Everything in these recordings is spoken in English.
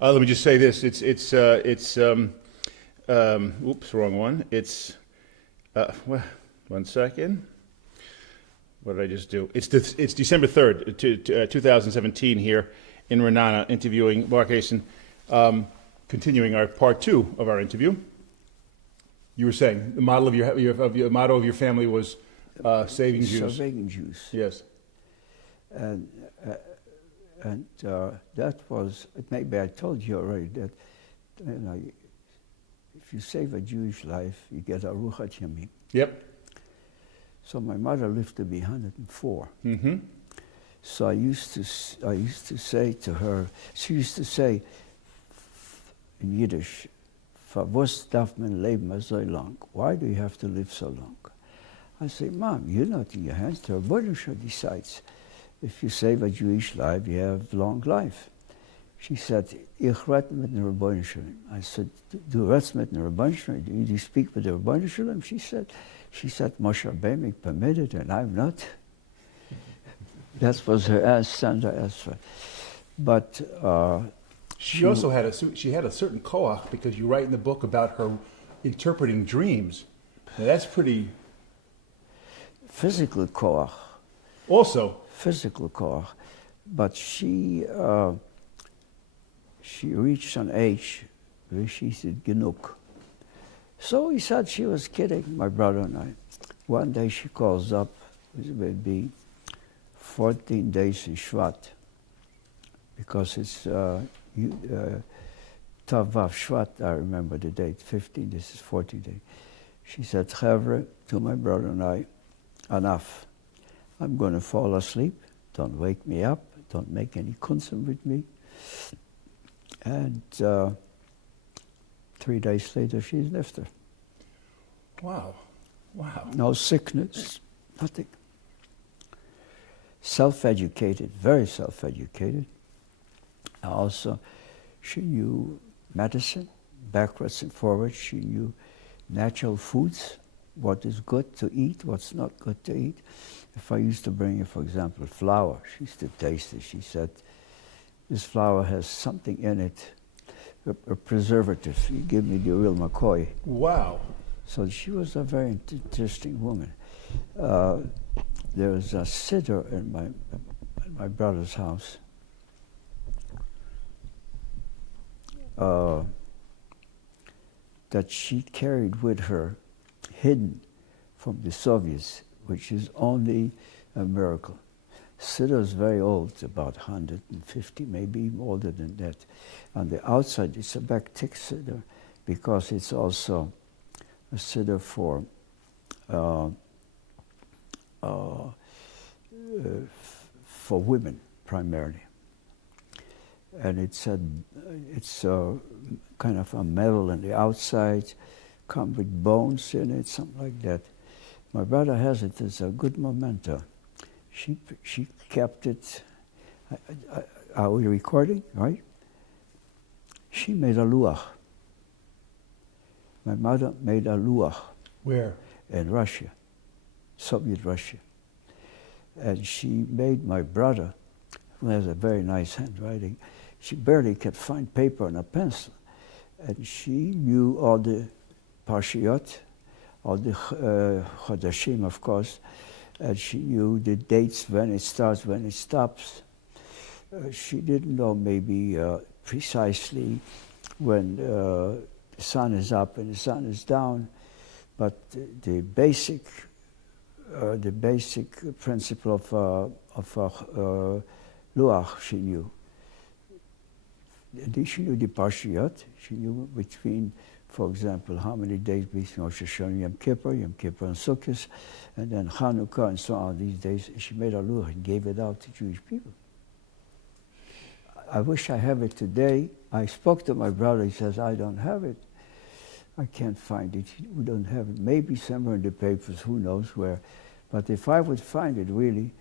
Let me just say this. Oops, wrong one. It's, well, 1 second. What did I just do? It's December 3rd, 2017 here in Ra'anana, interviewing Mark Hasten, continuing our part 2 of our interview. You were saying the model of your motto of your family was saving Jews. Saving Jews. Yes. And that was, maybe I told you already that, if you save a Jewish life, you get Aruchat Yamim. Yep. So my mother lived to be 104. Mm-hmm. So I used to say to her, she used to say in Yiddish, "Was darf man leben so long? Why do you have to live so long?" I say, "Mom, you're not in your hands. The Rebbeinu decides. If you save a Jewish life, you have long life." She said, "Ich red mit dem Rebbeinu Shalom." I said, "Du redst mit dem Rebbeinu Shalom? Do you speak with the Rebbeinu Shalom?" She said, "Moshe Rabbeinu permitted, and I'm not." That was her standard answer. But she also had a certain koach, because you write in the book about her interpreting dreams. Now that's pretty physical koach. Also physical koach, but she reached an age where she said genug. So we said she was kidding, my brother and I. One day she calls up, it would be 14 days in Shvat, because it's Tavav Shvat, I remember the date, 15, this is 14 days. She said, "Chavre," to my brother and I, "enough. I'm going to fall asleep. Don't wake me up. Don't make any concern with me." And 3 days later, she's left her. Wow. Wow. No sickness, nothing. Self-educated, very self-educated. Also, she knew medicine, backwards and forwards. She knew natural foods, what is good to eat, what's not good to eat. If I used to bring her, for example, flour, she used to taste it. She said, "This flour has something in it, a preservative. You give me the real McCoy." Wow. So she was a very interesting woman. There was a siddur in my brother's house. That she carried with her, hidden from the Soviets, which is only a miracle. Siddur is very old, about 150, maybe even older than that. On the outside, it's a back thick siddur, because it's also a siddur for women primarily, and it's kind of a metal on the outside, come with bones in it, something like that. My brother has it as a good memento. She kept it. Are we recording? Right? She made a luach. My mother made a luach. Where? In Russia, Soviet Russia. And she made my brother, who has a very nice handwriting, she barely could find paper and a pencil. And she knew all the parshiyot, all the chodashim, of course, and she knew the dates, when it starts, when it stops. She didn't know maybe precisely when the sun is up and the sun is down, but the basic principle of luach she knew. She knew the parshiyot. She knew between, for example, how many days between Rosh Hashanah, Yom Kippur and Sukkot, and then Hanukkah and so on. These days, she made a luach and gave it out to Jewish people. I wish I have it today. I spoke to my brother. He says, "I don't have it. I can't find it. We don't have it. Maybe somewhere in the papers. Who knows where? But if I would find it, really."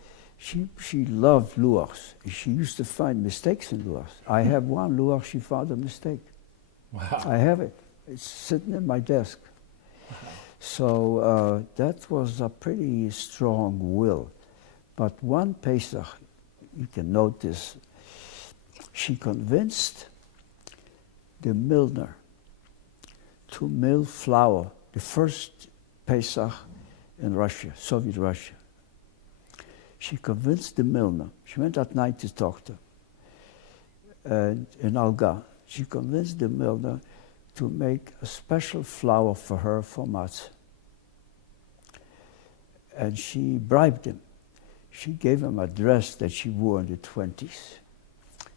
She loved luachs. She used to find mistakes in luachs. I have one luach, she found a mistake. Wow. I have it. It's sitting in my desk. Wow. So that was a pretty strong will. But one Pesach, you can notice, she convinced the milliner to mill flour, the first Pesach in Russia, Soviet Russia. She convinced the milliner. She went at night to talk to her. And in Alga, she convinced the milliner to make a special flour for her for matzah. And she bribed him. She gave him a dress that she wore in the 20s.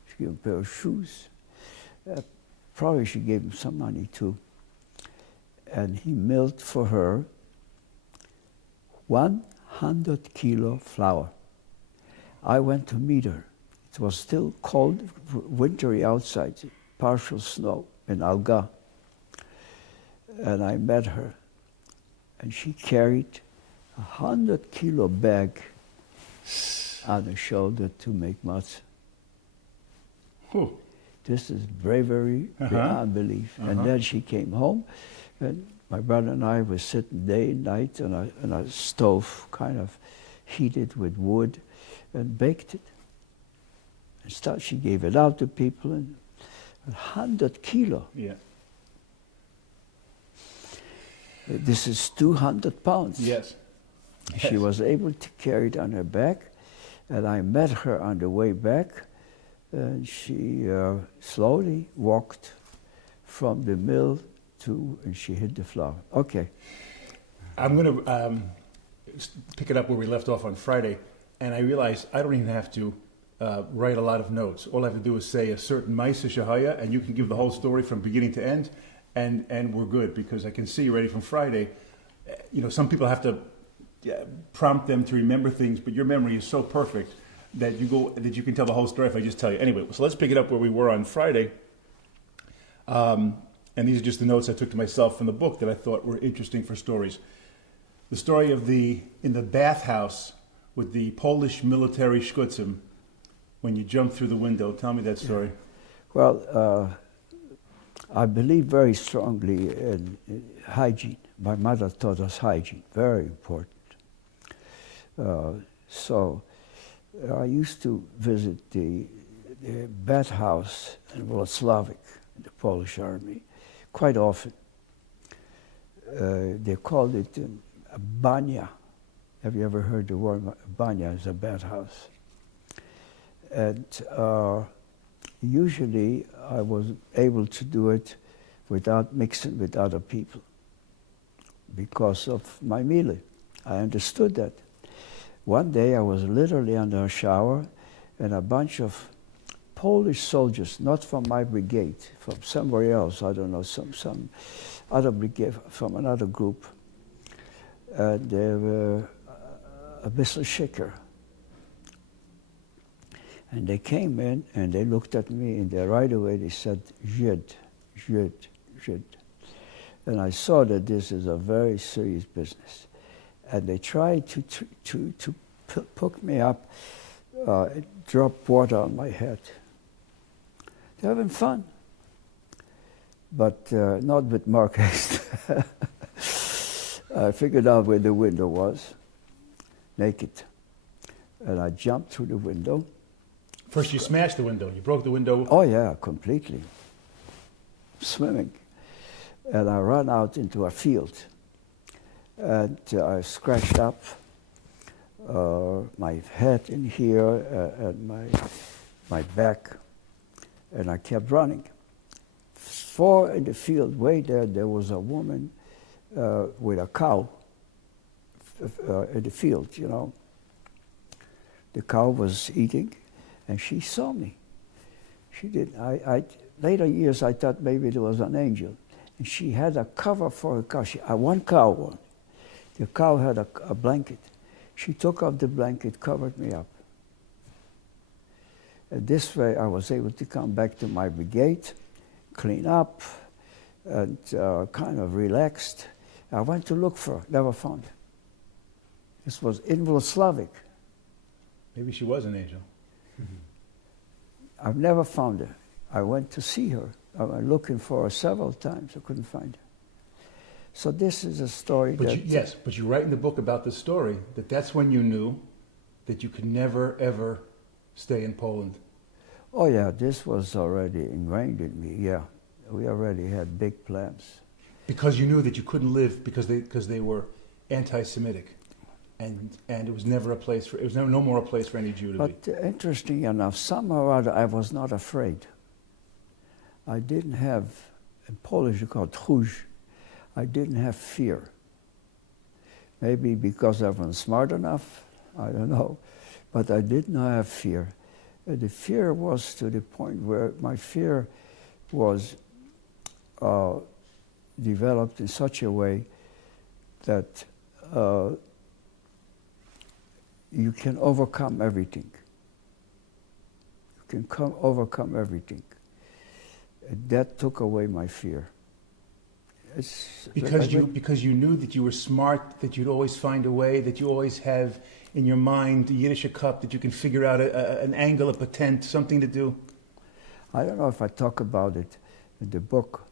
She gave him a pair of shoes. Probably she gave him some money too. And he milled for her 100 kilo flour. I went to meet her. It was still cold, wintry outside, partial snow in Alga. And I met her. And she carried 100 kilo bag on her shoulder to make matzah. This is bravery beyond belief. And then she came home, and my brother and I were sitting day and night on a stove, kind of heated with wood, and baked it. And she gave it out to people, and 100 kilo. Yeah. This is 200 pounds. Yes. She was able to carry it on her back, and I met her on the way back, and she slowly walked from the mill and she hit the floor. Okay. I'm going to pick it up where we left off on Friday, and I realized I don't even have to write a lot of notes. All I have to do is say a certain Maisa Shahaya, and you can give the whole story from beginning to end, and we're good, because I can see already from Friday, some people have to prompt them to remember things, but your memory is so perfect that you can tell the whole story if I just tell you. Anyway, so let's pick it up where we were on Friday. And these are just the notes I took to myself from the book that I thought were interesting for stories. The story of in the bathhouse with the Polish military shkutzim, when you jump through the window. Tell me that story. Well, I believe very strongly in hygiene. My mother taught us hygiene, very important. So I used to visit the bathhouse in Wetzler, in the Polish army, quite often. They called it a banya. Have you ever heard the word banya? Is a bathhouse. And usually I was able to do it without mixing with other people because of my mile. I understood that. One day I was literally under a shower, and a bunch of Polish soldiers, not from my brigade, from somewhere else, I don't know, some other brigade, from another group. And they were a bissel schicker. And they came in and they looked at me, and right away they said, Žid, Žid, Žid. And I saw that this is a very serious business. And they tried to pick me up, drop water on my head. They're having fun, but not with Mark Hasten. I figured out where the window was, naked, and I jumped through the window. First you smashed the window, you broke the window. Oh yeah, completely, swimming. And I ran out into a field, and I scratched up my head in here and my back. And I kept running. Far in the field, way there was a woman with a cow in the field, The cow was eating, and she saw me. She did. Later years, I thought maybe there was an angel. And she had a cover for her cow. One cow. The cow had a blanket. She took off the blanket, covered me up. This way I was able to come back to my brigade, clean up, and kind of relaxed. I went to look for her, never found her. This was in Wetzler. Maybe she was an angel. I've never found her. I went to see her. I went looking for her several times. I couldn't find her. So this is a story but you write in the book about the story that's when you knew that you could never, ever stay in Poland. Oh yeah, this was already ingrained in me, yeah. we already had big plans. Because you knew that you couldn't live because they were anti-Semitic, and it was never a place for, it was no more a place for any Jew to be. But interesting enough, somehow or other I was not afraid. I didn't have, in Polish you call it tchórz, I didn't have fear. Maybe because I wasn't smart enough, I don't know, but I did not have fear. The fear was to the point where my fear was developed in such a way that you can overcome everything. You can overcome everything. And that took away my fear. Because you knew that you were smart, that you'd always find a way, that you always have in your mind the Yiddish cup, that you can figure out an angle, a patent, something to do. I don't know if I talk about it in the book,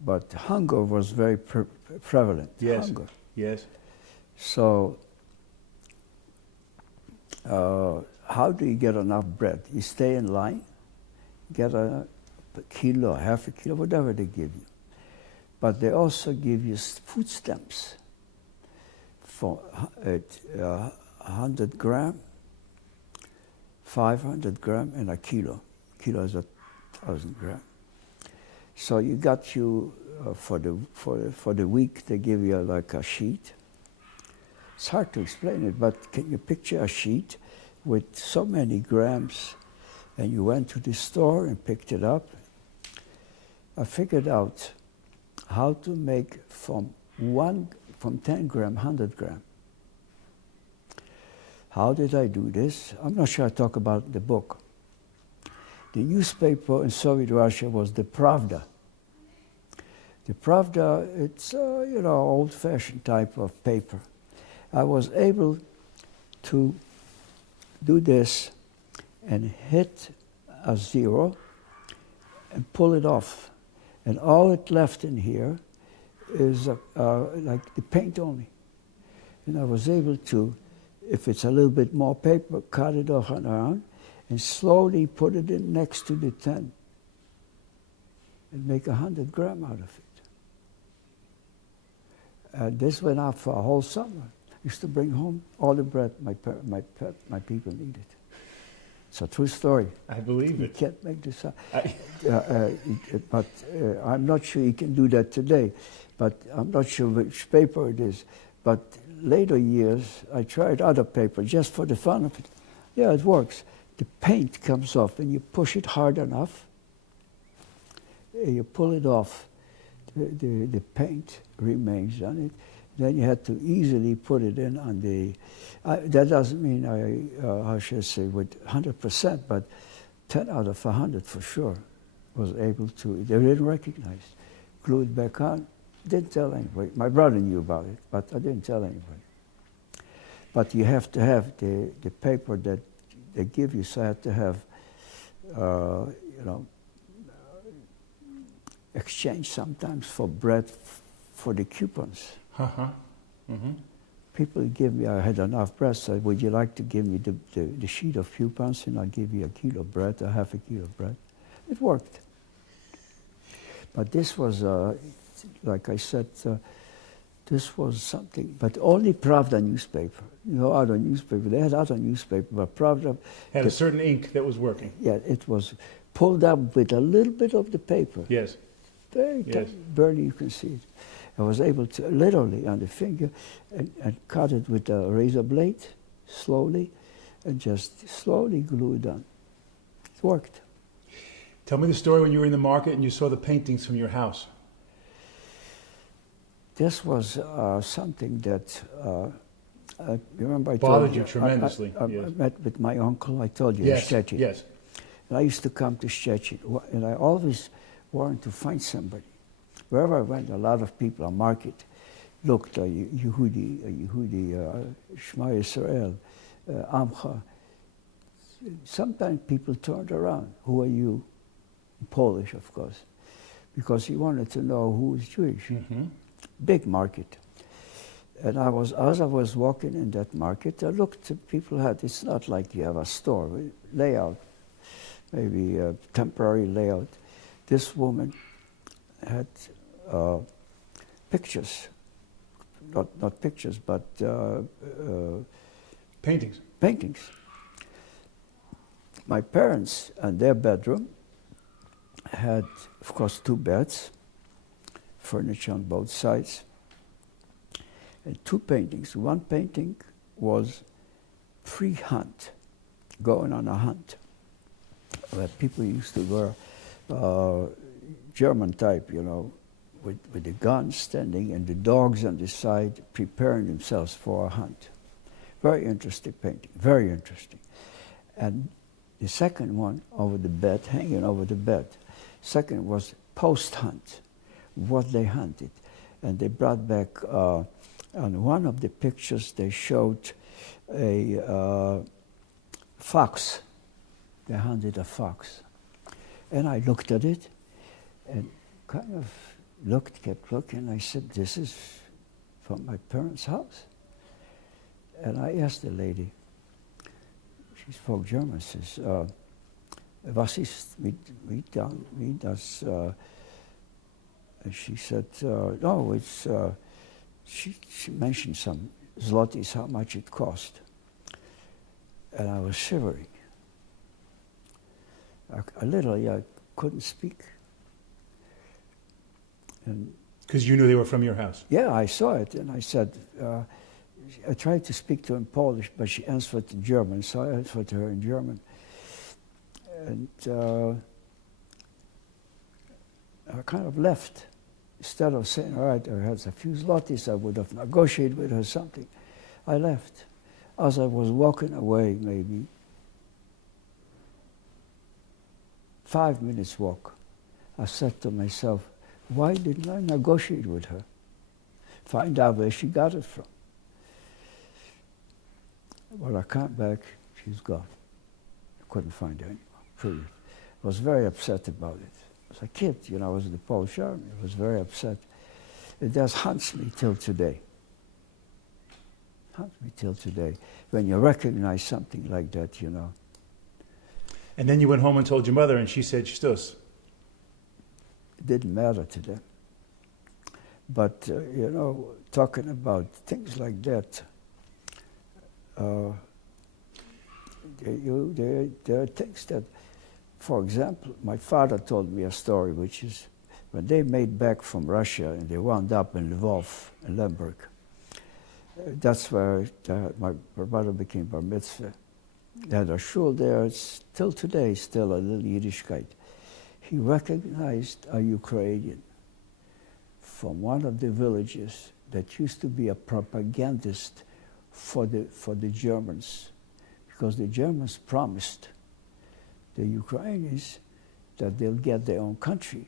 but hunger was very prevalent. Yes. Hunger. Yes. So, how do you get enough bread? You stay in line, get a kilo, half a kilo, whatever they give you. But they also give you food stamps for 100 gram, 500 gram, and a kilo. Kilo is 1,000 gram. So you got for the week they give you like a sheet. It's hard to explain it, but can you picture a sheet with so many grams, and you went to the store and picked it up? I figured out how to make from 10 gram, 100 gram. How did I do this? I'm not sure I talk about the book. The newspaper in Soviet Russia was the Pravda. The Pravda, it's old-fashioned type of paper. I was able to do this and hit a zero and pull it off. And all it left in here is like the paint only. And I was able to, if it's a little bit more paper, cut it off and around and slowly put it in next to the 10 and make 100 gram out of it. And this went out for a whole summer. I used to bring home all the bread my people needed. It's a true story. I believe You it. can't make this up. But I'm not sure you can do that today. But I'm not sure which paper it is. But later years, I tried other paper just for the fun of it. Yeah, it works. The paint comes off, and you push it hard enough. You pull it off. The paint remains on it. Then you had to easily put it in on the. That doesn't mean I should say with 100%, but 10 out of 100 for sure was able to. They didn't recognize. Glue it back on. Didn't tell anybody. My brother knew about it, but I didn't tell anybody. But you have to have the paper that they give you. So I had to have, exchange sometimes for bread for the coupons. Uh-huh. Mm-hmm. People give me, I had enough bread, so would you like to give me the sheet of coupons and I'll give you a kilo of bread, or half a kilo of bread. It worked. But this was, like I said, this was something, but only Pravda newspaper. No other newspaper. They had other newspaper, but Pravda Had a certain ink that was working. Yeah, it was pulled up with a little bit of the paper. Yes. Very tiny, barely you can see it. I was able to literally on the finger and cut it with a razor blade, slowly, and just slowly glue it on. It worked. Tell me the story when you were in the market and you saw the paintings from your house. This was something that, remember I told Bothered you. you tremendously. I Yes. met with my uncle, I told you, Yes. in Szczecin. Yes. And I used to come to Szczecin, and I always wanted to find somebody. Wherever I went, a lot of people on market looked, Yehudi, Shema Israel, Amcha. Sometimes people turned around. Who are you? Polish, of course, because he wanted to know who was Jewish. Mm-hmm. Big market. And as I was walking in that market, I looked at people it's not like you have a store, layout, maybe a temporary layout. This woman had pictures, not pictures, but Paintings. paintings. My parents and their bedroom had, of course, 2 beds, furniture on both sides, and 2 paintings. One painting was pre-hunt, going on a hunt, where people used to wear German type, you know, with the guns standing and the dogs on the side preparing themselves for a hunt. Very interesting painting, very interesting. And the second one over the bed, hanging over the bed. Second was post-hunt, what they hunted. And they brought back, on one of the pictures they showed a fox. They hunted a fox. And I looked at it and kind of kept looking. I said, this is from my parents' house. And I asked the lady, she spoke German, says, was ist mit das? And she said, no, it's, she mentioned some zlotys, how much it cost. And I was shivering. Literally, I couldn't speak. Because you knew they were from your house? Yeah, I saw it, and I said, I tried to speak to her in Polish, but she answered in German, so I answered to her in German. And I kind of left. Instead of saying, all right, I had a few zlotys, I would have negotiated with her something. I left. As I was walking away, maybe 5 minutes walk, I said to myself, why didn't I negotiate with her? Find out where she got it from. When I came back, she's gone. I couldn't find her anymore. I was very upset about it. I was a kid, you know, I was in the Polish army. I was very upset. It does haunts me till today. Haunts me till today. When you recognize something like that, you know. And then you went home and told your mother, and she said, "Shtus." It didn't matter to them. But, you know, talking about things like that, there are things that, for example, my father told me a story, which is when they made back from Russia and they wound up in Lvov, in Lemberg. That's where my brother became bar mitzvah. They had a shul there, it's till today, still a little Yiddishkeit. He recognized a Ukrainian from one of the villages that used to be a propagandist for the Germans, because the Germans promised the Ukrainians that they'll get their own country.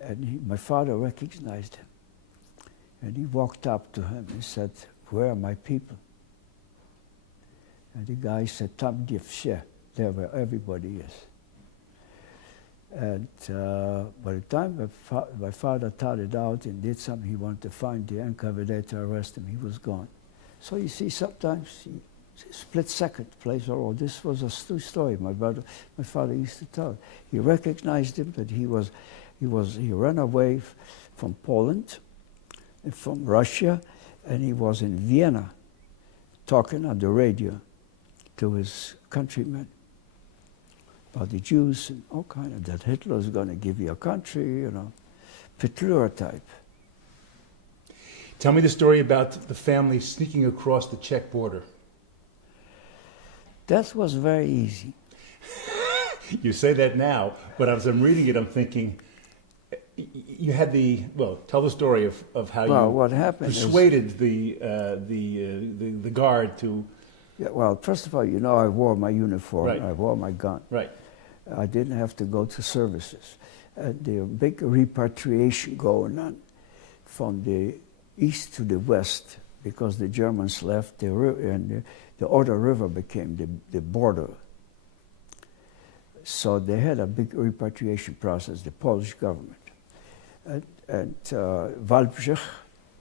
And my father recognized him. And he walked up to him and said, "Where are my people?" And the guy said, "Tam divshe," there where everybody is. And by the time my father thought it out and did something, he wanted to find the NKVD to arrest him, he was gone. So you see, sometimes split second plays a role. This was a story my father used to tell. He recognized him that he ran away from Poland and from Russia, and he was in Vienna talking on the radio to his countrymen about the Jews and all kind of that. Hitler is going to give you a country, you know, Petlura type. Tell me the story about the family sneaking across the Czech border. That was very easy. You say that now, but as I'm reading it, I'm thinking, you had tell the story of how what happened persuaded the guard to... Yeah, well, first of all, you know, I wore my uniform, right. I wore my gun. Right. I didn't have to go to services. There was big repatriation going on from the east to the west because the Germans left and the Oder River became the border. So they had a big repatriation process, the Polish government. And Wałbrzych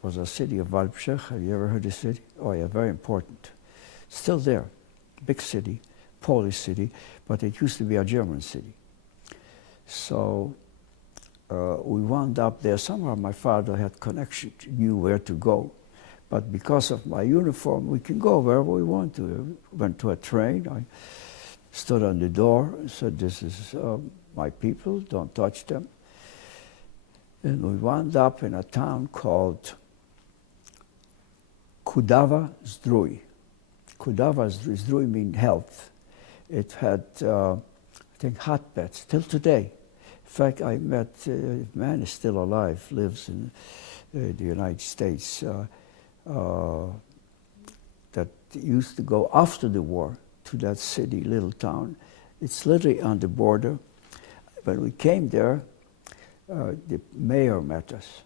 was a city of Wałbrzych. Have you ever heard of the city? Oh yeah, very important. Still there, big city, Polish city, but it used to be a German city. So we wound up there. Somehow my father had connection, knew where to go. But because of my uniform, we can go wherever we want to. Went to a train. I stood on the door and said, this is my people, don't touch them. And we wound up in a town called Kudawa Zdrój. Kudawa Zdrój means health. It had, I think, hotbeds till today. In fact, I met a man is still alive, lives in the United States, that used to go after the war to that city, little town. It's literally on the border. When we came there, the mayor met us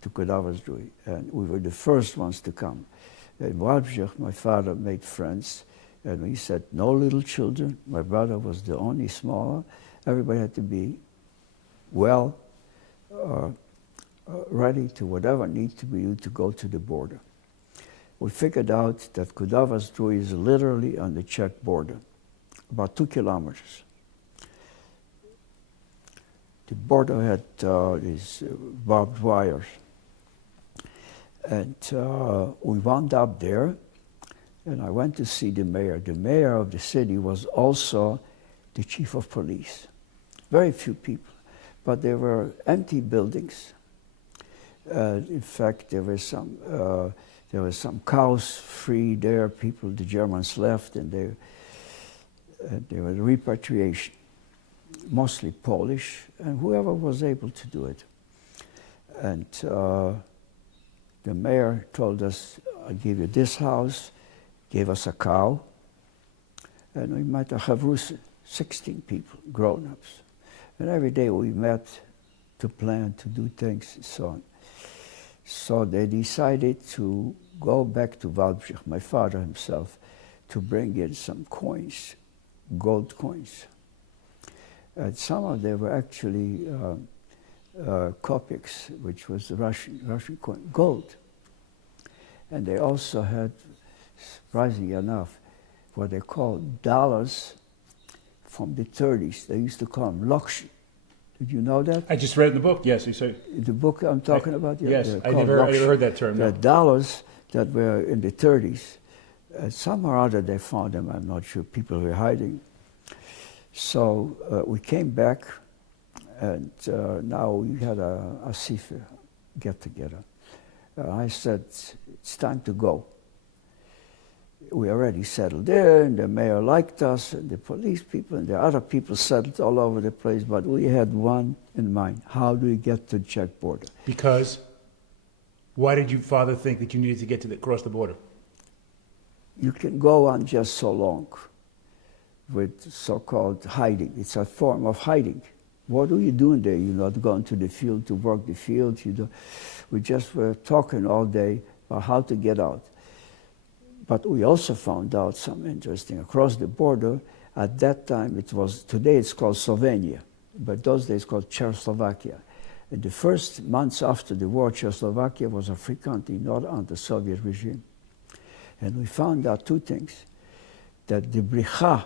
to Kudawa Zdrój, and we were the first ones to come. In Wałbrzych, my father made friends, and he said, no little children. My brother was the only smaller. Everybody had to be well, ready to whatever needs to be to go to the border. We figured out that Kudawa Zdrój is literally on the Czech border, about 2 kilometers. The border had these barbed wires. And we wound up there, and I went to see the mayor. The mayor of the city was also the chief of police. Very few people, but there were empty buildings. In fact, there were some cows free there. People, the Germans left, and there was repatriation, mostly Polish, and whoever was able to do it. And the mayor told us, I'll give you this house, gave us a cow, and we met a chavrusa, 16 people, grown-ups. And every day we met to plan, to do things, and so on. So they decided to go back to Wałbrzych, my father himself, to bring in some coins, gold coins. And some of them were actually kopecks, which was the Russian coin, gold. And they also had, surprisingly enough, what they called dollars from the 30s. They used to call them lokshi. Did you know that? I just read in the book, yes. You said the book I'm talking about? Yeah, yes, I never heard that term. The dollars that were in the 30s. Somehow or other they found them, I'm not sure, people were hiding. So we came back, and now we had a sifa, get-together. I said, it's time to go. We already settled there, and the mayor liked us, and the police people, and the other people settled all over the place, but we had one in mind. How do we get to the Czech border? Because? Why did your father think that you needed to get to cross the border? You can go on just so long with so-called hiding. It's a form of hiding. What are you doing there? You're not going to the field to work the field. We just were talking all day about how to get out. But we also found out something interesting. Across the border, at that time today it's called Slovenia, but those days called Czechoslovakia. In the first months after the war, Czechoslovakia was a free country, not under the Soviet regime. And we found out two things, that the Bricha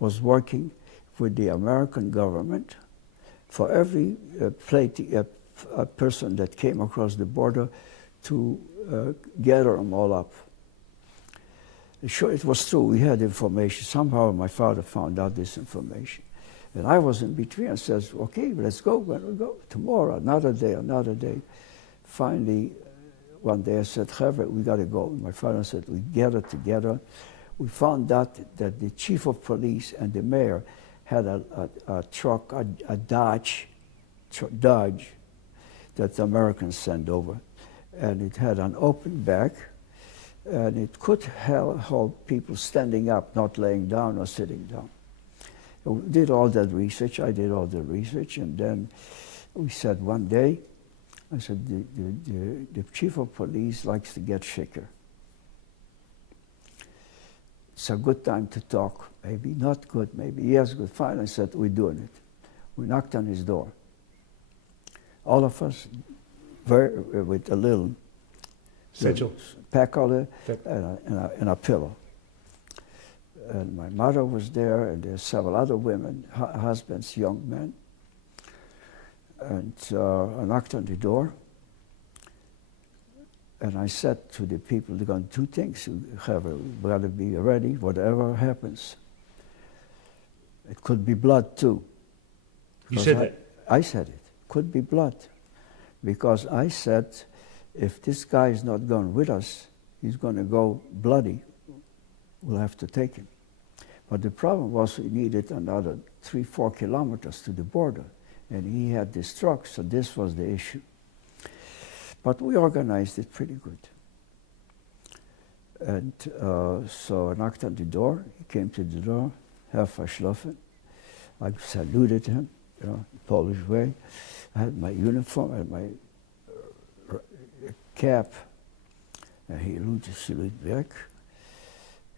was working with the American government for every person that came across the border to gather them all up. Sure, it was true. We had information. Somehow my father found out this information. And I was in between and says, okay, let's go. When we go? Tomorrow, another day, another day. Finally, one day I said, Chevre, we got to go. And my father said, we gathered together. We found out that the chief of police and the mayor had a truck, a Dodge, that the Americans sent over. And it had an open back, and it could hold people standing up, not laying down or sitting down. We did all that research. I did all the research, and then we said one day, I said, the chief of police likes to get shaker. It's a good time to talk. Maybe not good, maybe yes, good, fine. I said, we're doing it. We knocked on his door. All of us, with a little pack on it and a pillow. And my mother was there, and there's several other women, husbands, young men. And I knocked on the door, and I said to the people, they're going to do two things. You have got to be ready, whatever happens. It could be blood too. You said that? I said it. Could be blood. Because I said, if this guy is not going with us, he's going to go bloody. We'll have to take him. But the problem was we needed another 3-4 kilometers to the border. And he had this truck, so this was the issue. But we organized it pretty good. And so I knocked on the door. He came to the door, Herr Verschlafen. I saluted him, you know, Polish way. I had my uniform, I had my cap. And he saluted back.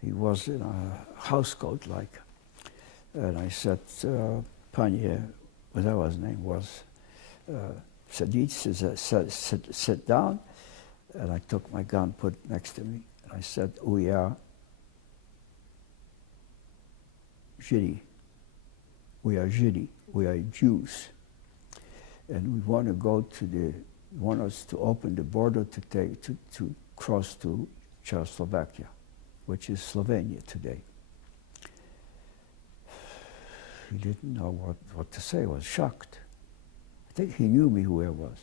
He was in a house coat like. And I said, Panie, whatever his name was, sit down. And I took my gun, put it next to me. And I said, we are Židi. We are Židi. We are Jews. And we want to go to want us to open the border to cross to Czechoslovakia, which is Slovenia today. He didn't know what to say. He was shocked. I think he knew me who I was.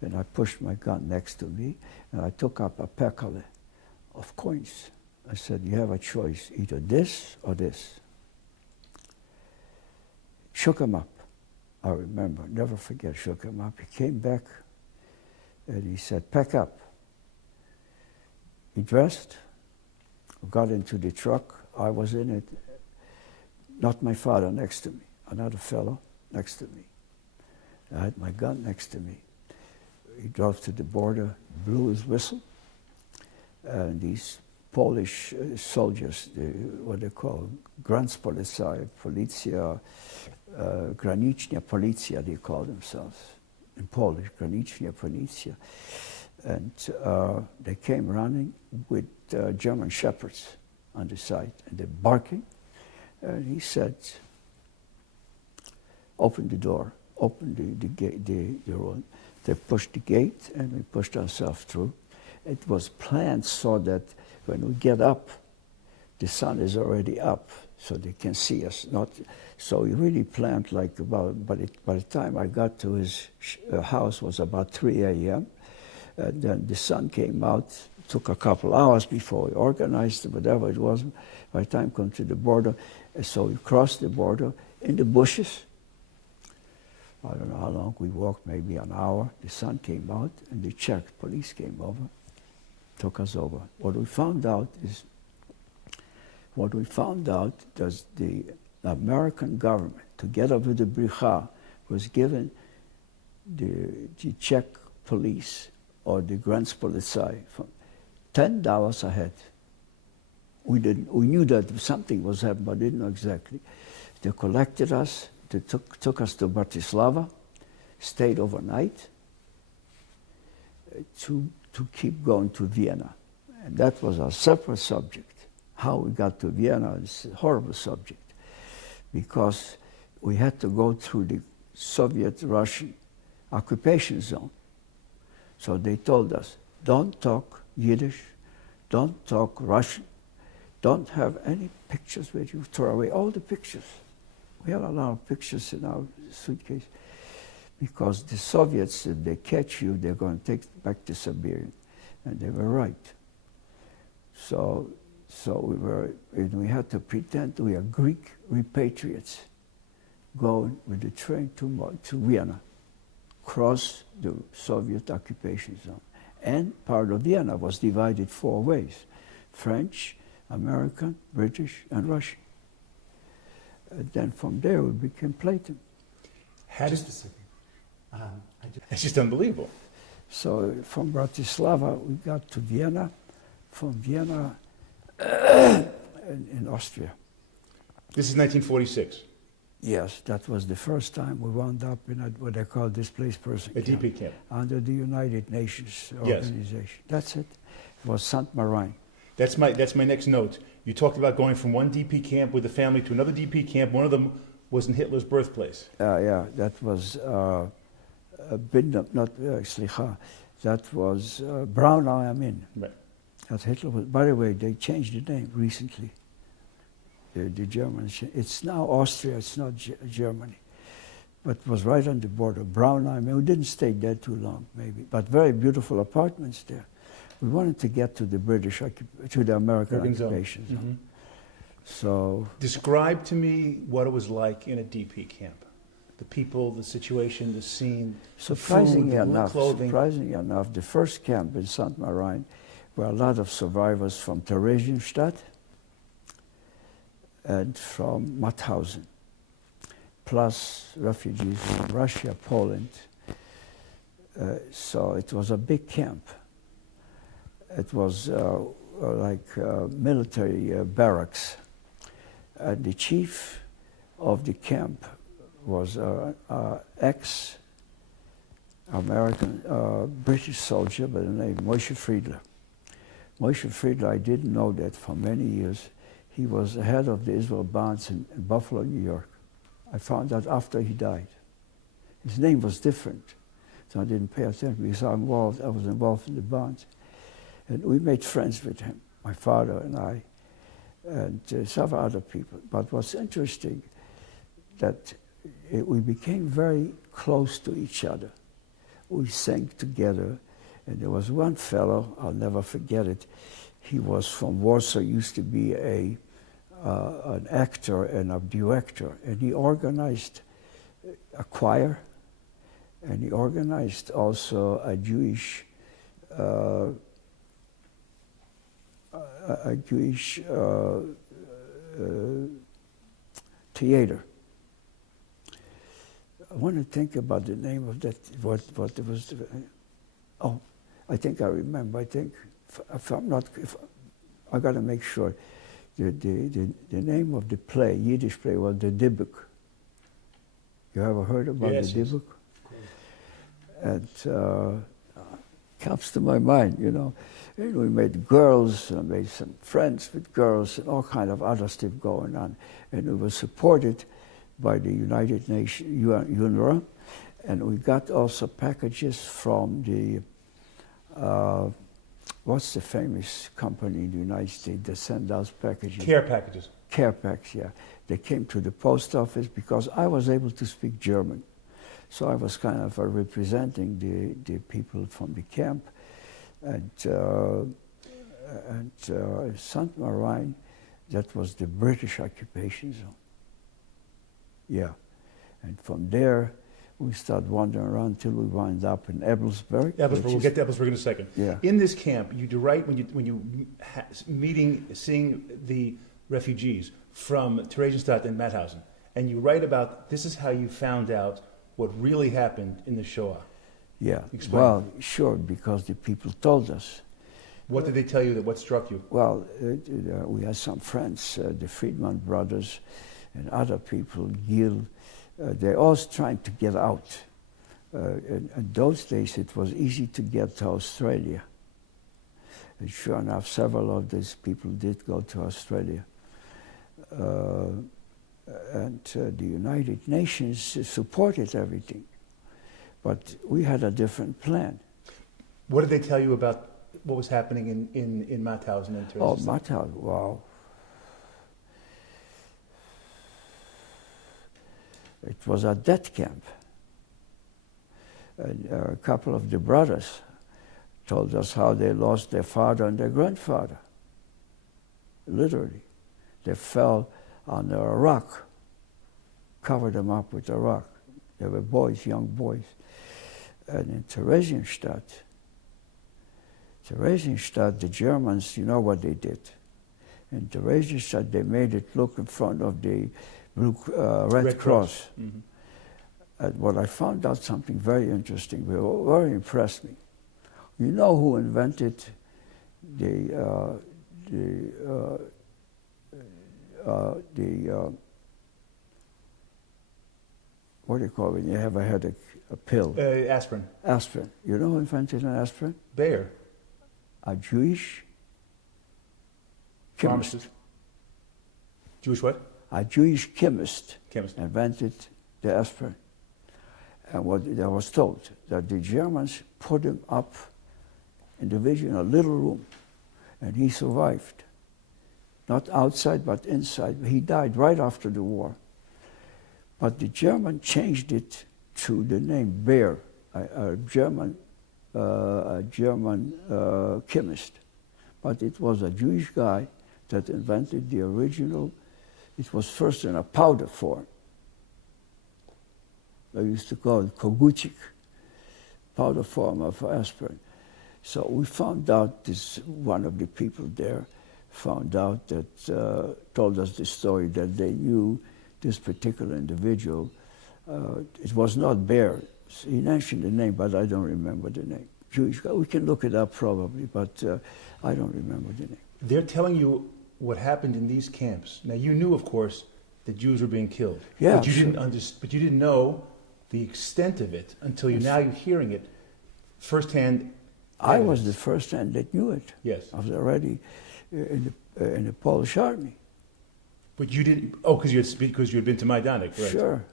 And I pushed my gun next to me, and I took up a pekale of coins. I said, you have a choice, either this or this. Shook him up. I remember, never forget, shook him up. He came back, and he said, pack up. He dressed, got into the truck. I was in it. Not my father next to me, another fellow next to me. I had my gun next to me. He drove to the border, blew his whistle, and these Polish soldiers, what they call Grenzpolizei, Policja, Graniczna Policja, they call themselves in Polish, Graniczna Policja. And they came running with German shepherds on the side, and they're barking. And he said, open the door, open the gate, the road. They pushed the gate, and we pushed ourselves through. It was planned so that when we get up, the sun is already up, so they can see us. So we really planned like by the time I got to his house was about 3 a.m. And then the sun came out. It took a couple hours before we organized it, whatever it was. By the time we come to the border, so we crossed the border in the bushes. I don't know how long we walked, maybe an hour. The sun came out, and the Czech police came over, took us over. What we found out is the American government, together with the Bricha, was given the Czech police or the Grenzpolizei from $10 a head. We knew that something was happening, but didn't know exactly. They collected us. They took us to Bratislava, stayed overnight to keep going to Vienna. And that was our separate subject. How we got to Vienna is a horrible subject because we had to go through the Soviet-Russian occupation zone. So they told us, don't talk Yiddish, don't talk Russian, don't have any pictures where you throw away all the pictures. We had a lot of pictures in our suitcase because the Soviets, if they catch you, they're going to take you back to Siberia. And they were right. So we had to pretend we are Greek repatriates going with the train to Vienna, cross the Soviet occupation zone. And part of Vienna was divided 4 ways: French, American, British, and Russian. Then from there we became Platon. Just a second. It's just unbelievable. So from Bratislava we got to Vienna, from Vienna in Austria. This is 1946. Yes, that was the first time we wound up in what they call displaced person A camp. DP camp. Under the United Nations organization. Yes. That's it. It was Saint Marain. That's my next note. You talked about going from one DP camp with the family to another DP camp. One of them was in Hitler's birthplace. Yeah, that was Slicha, that was Brown Eye Amin. Right. That Hitler was, by the way, they changed the name recently. The Germans, it's now Austria, it's not Germany. But it was right on the border. Brown Eye Amin, we didn't stay there too long, maybe, but very beautiful apartments there. We wanted to get to the British, to the American occupation zone. Mm-hmm. So, Describe to me what it was like in a DP camp. The people, the situation, the scene, surprisingly the food, the clothing. surprisingly enough, the first camp in St. Marain were a lot of survivors from Theresienstadt and from Mauthausen, plus refugees from Russia, Poland. So it was a big camp. It was like military barracks. And the chief of the camp was an ex-American British soldier by the name Moshe Friedler. Moshe Friedler, I didn't know that for many years. He was the head of the Israel Bonds in Buffalo, New York. I found out after he died. His name was different, so I didn't pay attention because I was involved in the bonds. And we made friends with him, my father and I, and several other people. But what's interesting, that we became very close to each other. We sang together, and there was one fellow, I'll never forget it. He was from Warsaw, used to be an actor and a director, and he organized a choir, and he organized also a Jewish theater. I want to think about the name of that, what it was. Oh, I think I remember. I think, if I'm not, I got to make sure. The name of the play, Yiddish play, was the Dybbuk. You ever heard about the Dybbuk? And comes to my mind, you know. And we made girls, and made some friends with girls, and all kind of other stuff going on. And it was supported by the United Nations, UNRWA, and we got also packages from the, what's the famous company in the United States that send out packages? Care packages. Care packs, yeah. They came to the post office because I was able to speak German. So I was kind of representing the people from the camp. And St. Marain, that was the British occupation zone. Yeah. And from there, we started wandering around until we wound up in Ebelsberg. We'll get to Ebelsberg in a second. Yeah. In this camp, you do write when you seeing the refugees from Theresienstadt and Mauthausen, and you write about this is how you found out what really happened in the Shoah. Yeah. Explain. Well, sure, because the people told us. What did they tell you? What struck you? Well, we had some friends, the Friedman brothers, and other people, Gil. They're all trying to get out. In those days, it was easy to get to Australia. And sure enough, several of these people did go to Australia. And the United Nations supported everything. But we had a different plan. What did they tell you about what was happening in Mauthausen and Theresienstadt? Oh, Mauthausen, wow. It was a death camp. And a couple of the brothers told us how they lost their father and their grandfather. Literally. They fell on a rock, covered them up with a rock. They were boys, young boys. And in Theresienstadt, the Germans, you know what they did. In Theresienstadt, they made it look in front of the Red Cross. Mm-hmm. And what I found out something very interesting, very impressed me. You know who invented what do you call it when you have a headache? A pill. Aspirin. Aspirin. You know who invented an aspirin? Bayer. A Jewish chemist. Pharmacist. Jewish what? A Jewish chemist Chemist. invented the aspirin. And what I was told, that the Germans put him up in the village in a little room, and he survived. Not outside, but inside. He died right after the war. But the German changed it to the name Bear, a German chemist. But it was a Jewish guy that invented the original. It was first in a powder form. They used to call it koguchik, powder form of aspirin. So we found out, this one of the people there found out that, told us the story that they knew this particular individual. It was not Bear. He mentioned the name, but I don't remember the name. Jewish guy. We can look it up probably, but I don't remember the name. They're telling you what happened in these camps. Now, you knew, of course, that Jews were being killed. Yeah, but you sure. but you didn't know the extent of it until now you're hearing it firsthand. I was the first hand that knew it. Yes. I was already in the Polish army. But you didn't. Oh, because you had been to Majdanek, right? Sure,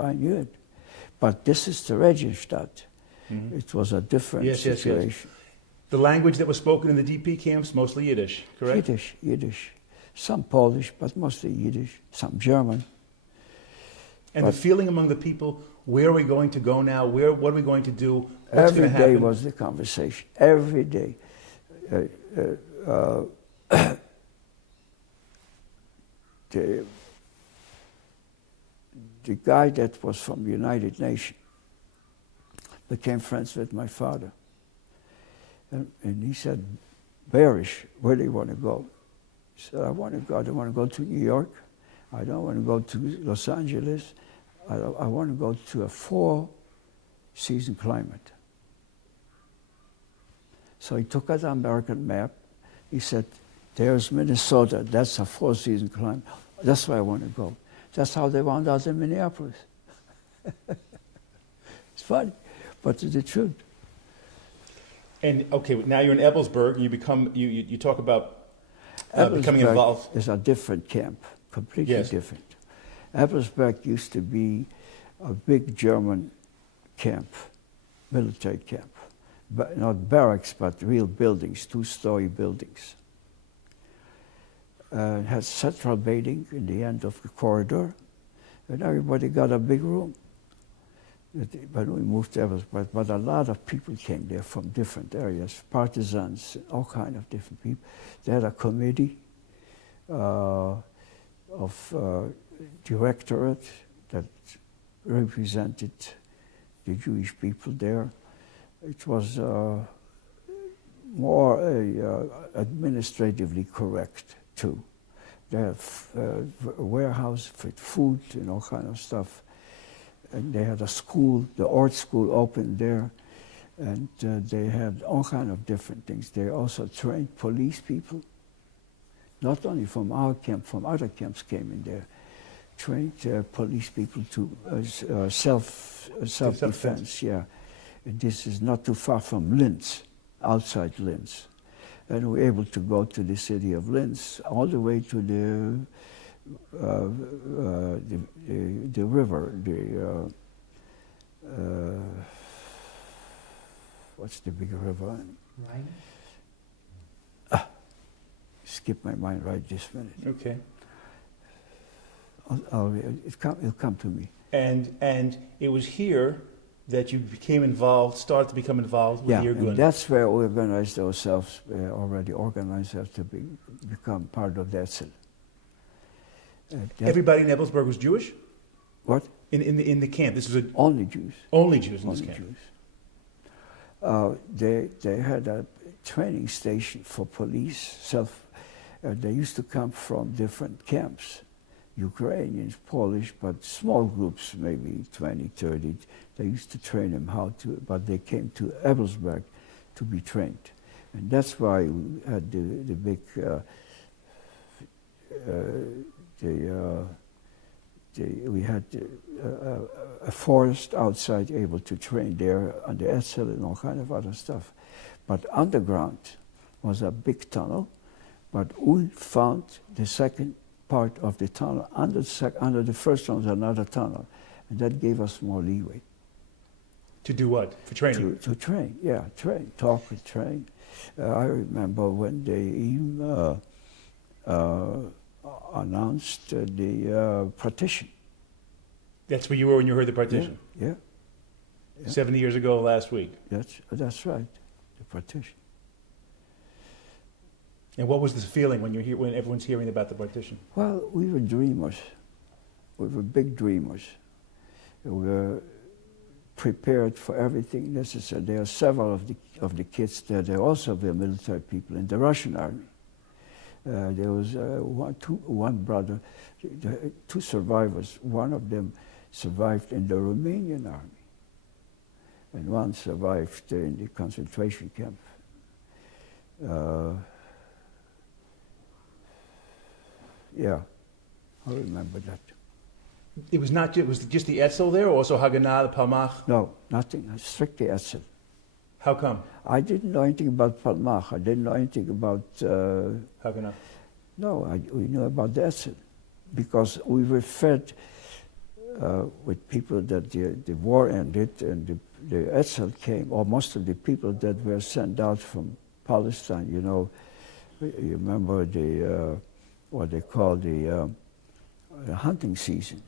I knew it. But this is the Regenstadt. Mm-hmm. It was a different situation. Yes. The language that was spoken in the DP camps, mostly Yiddish, correct? Yiddish. Some Polish, but mostly Yiddish. Some German. And the feeling among the people: where are we going to go now? What are we going to do? What's Every going to day happen? was the conversation. Every day. The guy that was from the United Nations became friends with my father. And he said, Barish, where do you want to go? He said, I want to go to New York. I don't want to go to Los Angeles. I want to go to a 4-season climate. So he took out an American map. He said, there's Minnesota. That's a 4-season climate. That's where I want to go. That's how they wound out in Minneapolis. It's funny, but it's the truth. And okay, now you're in Ebelsburg, and you talk about becoming Ebelsburg involved. is a different camp, completely Yes. different. Ebelsburg used to be a big German camp, military camp, but not barracks, but real buildings, 2-story buildings. It had central bathing in the end of the corridor, and everybody got a big room. But we moved to Eversberg, but a lot of people came there from different areas, partisans, all kind of different people. They had a committee of directorate that represented the Jewish people there. It was more administratively correct too. They have a warehouse with food and all kind of stuff. And they had a school, the art school opened there, and they had all kind of different things. They also trained police people, not only from our camp, from other camps came in there, trained police people to self-defense, yeah. And this is not too far from Linz, outside Linz. And we were able to go to the city of Linz, all the way to the river, what's the big river? Rhine? Skip my mind right this minute. Okay. It'll come to me. And it was here that you started to become involved with Yeah, the Irgun. and that's where we organized ourselves, already organized ourselves to become part of Wetzler. Everybody in Ebelsburg was Jewish? What? In the camp. This was Only Jews. only Jews in this Only camp. Jews. They had a training station for police. They used to come from different camps, Ukrainians, Polish, but small groups, maybe 20, 30. They used to train them but they came to Ebelsburg to be trained. And that's why we had the big we had a forest outside able to train there on the Wetzler and all kind of other stuff. But underground was a big tunnel, but we found the second part of the tunnel. Under the first one was another tunnel, and that gave us more leeway. To do what? For training? To train, yeah, train, talk and train. I remember when they even announced the partition. That's where you were when you heard the partition? Yeah. 70 years ago last week. That's right, the partition. And what was the feeling when when everyone's hearing about the partition? Well, we were dreamers. We were big dreamers. We were prepared for everything necessary. There are several of the kids there. They also were military people in the Russian army. There was one brother, two survivors. One of them survived in the Romanian army, and one survived in the concentration camp. Yeah, I remember that. It was not. It was just the Etzel there, or also Haganah, the Palmach. No, nothing. Strictly Etzel. How come? I didn't know anything about Palmach. I didn't know anything about. Haganah. No, we knew about the Etzel, because we were fed with people that the war ended, and the Etzel came, or most of the people that were sent out from Palestine. You know, you remember what they call the hunting season.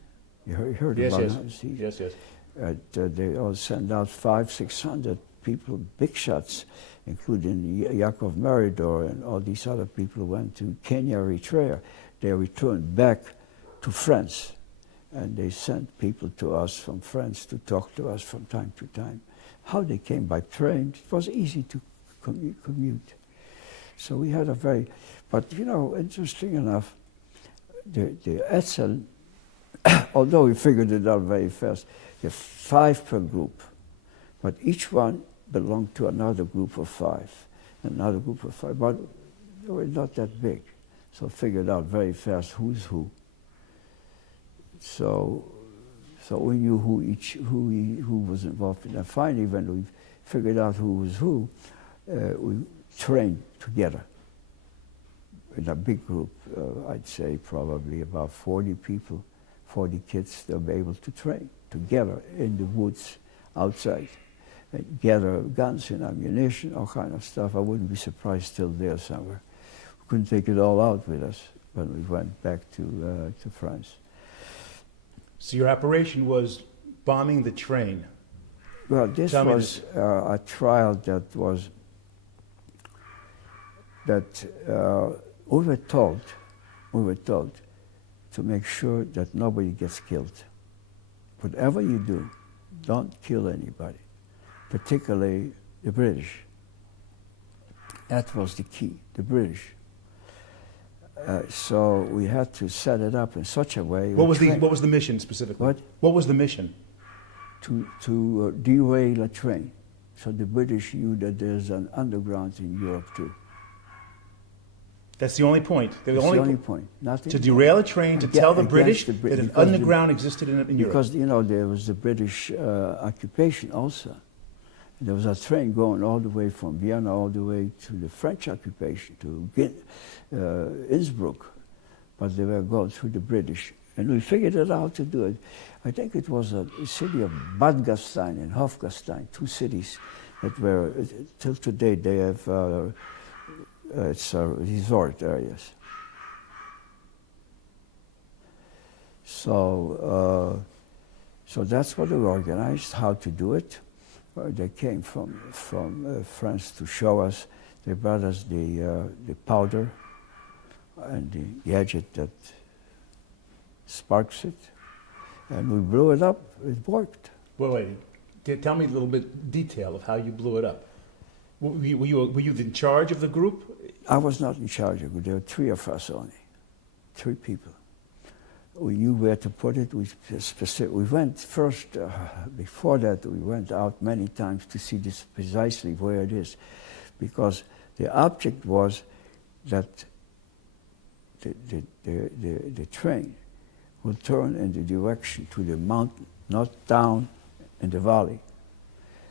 You heard Yes, about yes. hunting season? Yes, yes. They all sent out 500-600 people, big shots, including Yaakov Meridor and all these other people went to Kenya, Eritrea. They returned back to France, and they sent people to us from France to talk to us from time to time. How they came by train, it was easy to commute. So we had a very, but you know, interesting enough, the Etzel, although we figured it out very fast, there are 5 per group, but each one belonged to another group of 5, another group of 5, but they were not that big, so figured out very fast who's who. So we knew who was involved in that. Finally, when we figured out who was who, we trained together in a big group. I'd say probably about 40 people, 40 kids. They'll be able to train together in the woods outside, and gather guns and ammunition, all kind of stuff. I wouldn't be surprised still there somewhere. We couldn't take it all out with us when we went back to France. So your operation was bombing the train. Well, this was a trial that was we were told to make sure that nobody gets killed. Whatever you do, don't kill anybody, particularly the British. That was the key, the British. So we had to set it up in such a way. What was the mission specifically? What was the mission? To derail a train. So the British knew that there's an underground in Europe too. That's the only point. That's the only point. Nothing. To derail a train, to tell the British that an underground existed in Europe. Because, you know, there was the British occupation also. There was a train going all the way from Vienna all the way to the French occupation, to Innsbruck. But they were going through the British. And we figured it out to do it. I think it was a city of Bad Gastein and Hofgastein, 2 cities that were, till today, they have it's resort areas. So that's what we organized, how to do it. They came from France to show us. They brought us the powder and the gadget that sparks it, and we blew it up. It worked. Wait. Tell me a little bit detail of how you blew it up. Were you in charge of the group? I was not in charge of it. There were 3 of us only, 3 people. We knew where to put it. We went first, before that, we went out many times to see this precisely where it is, because the object was that the train would turn in the direction to the mountain, not down in the valley.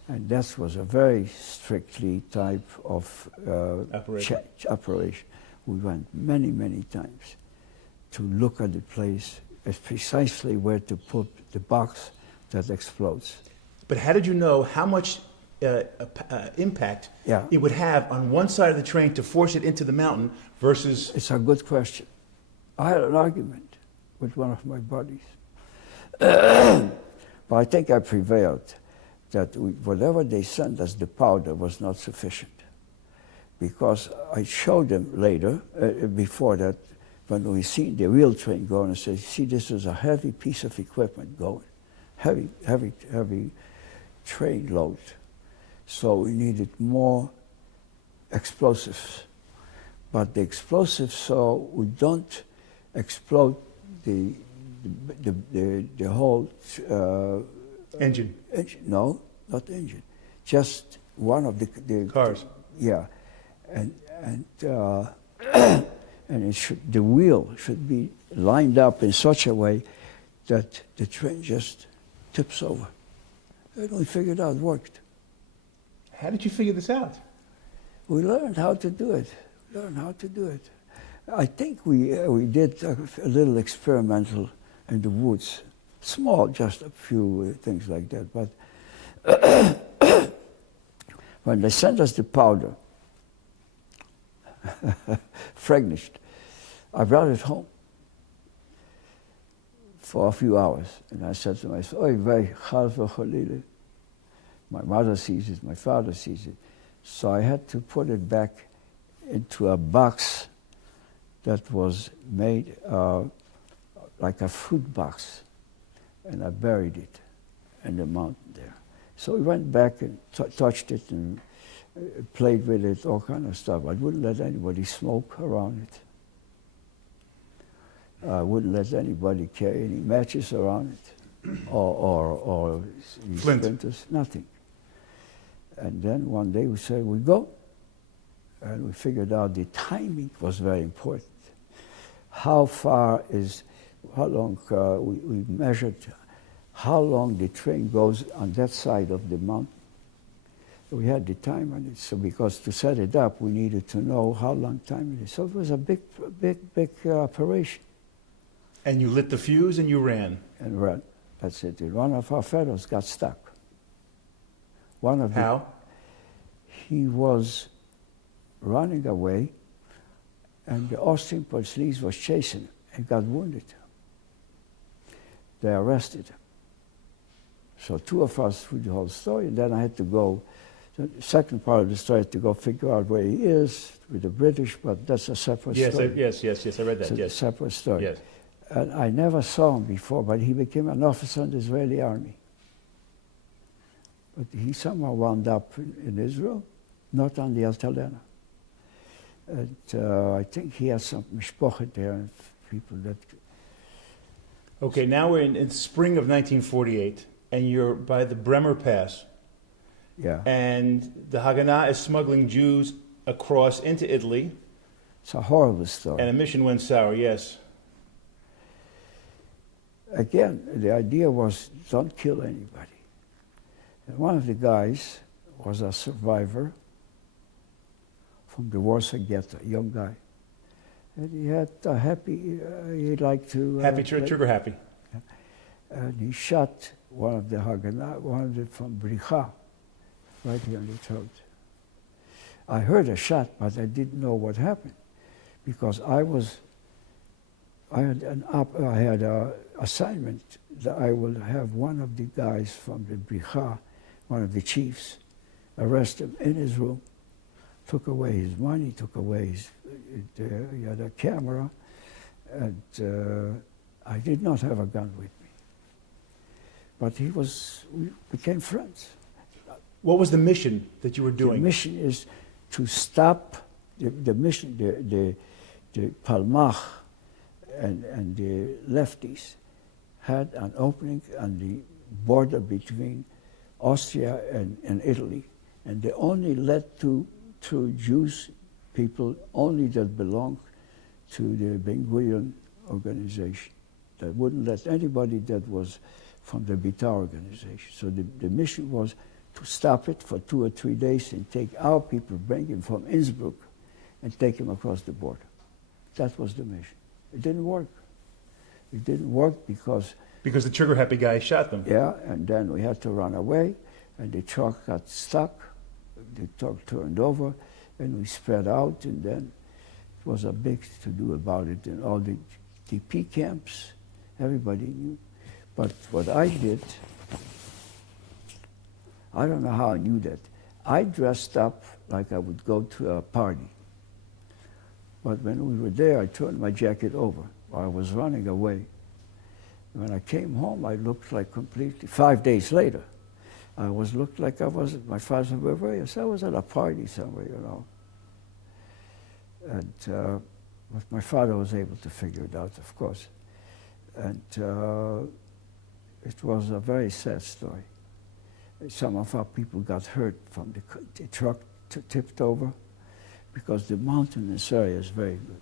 And that was a very strictly type of operation. We went many, many times to look at the place as precisely where to put the box that explodes. But how did you know how much impact Yeah. it would have on one side of the train to force it into the mountain versus... It's a good question. I had an argument with one of my buddies. But I think I prevailed that whatever they sent us, the powder was not sufficient. Because I showed them later, before that, when we see the real train going, I said, see, this is a heavy piece of equipment going. Heavy train load. So we needed more explosives. But the explosives, so we don't explode the whole engine. No, not engine. Just one of the cars. Yeah, and it should, the wheel should be lined up in such a way that the train just tips over. And we figured out it worked. How did you figure this out? We learned how to do it. I think we did a little experimental in the woods. Small, just a few things like that. But when they sent us the powder, Fragnished, I brought it home for a few hours. And I said to myself, oy vey, chalva cholile. My mother sees it, my father sees it. So I had to put it back into a box that was made like a fruit box. And I buried it in the mountain there. So we went back and touched it and played with it, all kind of stuff. I wouldn't let anybody smoke around it. I wouldn't let anybody carry any matches around it or splinters, nothing. And then one day we said, we go. And we figured out the timing was very important. How long, we measured how long the train goes on that side of the mountain. We had the time on it, so because to set it up, we needed to know how long time it is. So it was a big operation. And you lit the fuse and you ran. And ran, that's it. One of our fellows got stuck. How? He was running away, and the Austrian police was chasing him and got wounded. They arrested him. So two of us through the whole story, and then I had to go, the second part of the story, I had to go figure out where he is with the British, but that's a separate story. Yes, I read that, It's a separate story. Yes. And I never saw him before, but he became an officer in the Israeli army. But he somehow wound up in Israel, not on the Altalena. And I think he has some mishpochet there, and people that... Okay, now we're in spring of 1948, and you're by the Bremer Pass. Yeah. And the Haganah is smuggling Jews across into Italy. It's a horrible story. And a mission went sour, yes. Again, the idea was don't kill anybody. And one of the guys was a survivor from the Warsaw Ghetto, a young guy. And he had a happy, he liked to... Happy, trigger happy. And he shot one of the Haganah, one of them from Bricha, right here on the throat. I heard a shot, but I didn't know what happened, because I had an assignment that I will have one of the guys from the Bricha, one of the chiefs, arrest him in his room, took away his money, took away he had a camera, and I did not have a gun with me. But we became friends. What was the mission that you were doing? The mission is to stop the mission, the Palmach and the lefties had an opening on the border between Austria and Italy, and they only let to Jews people only that belonged to the Ben Gurion organization. They wouldn't let anybody that was from the Bita organization. So the mission was to stop it for 2 or 3 days and take our people, bring him from Innsbruck, and take him across the border. That was the mission. It didn't work. It didn't work because Because the trigger-happy guy shot them. Yeah, and then we had to run away, and the truck got stuck. The truck turned over, and we spread out, and then it was a big to-do about it in all the DP camps. Everybody knew. But what I did, I don't know how I knew that. I dressed up like I would go to a party. But when we were there, I turned my jacket over. I was running away. When I came home, I looked like completely, 5 days later, I looked like I was, my father said, where were you? I said, I was at a party somewhere, you know. And but my father was able to figure it out, of course. And it was a very sad story. Some of our people got hurt from the truck tipped over, because the mountainous area is very good.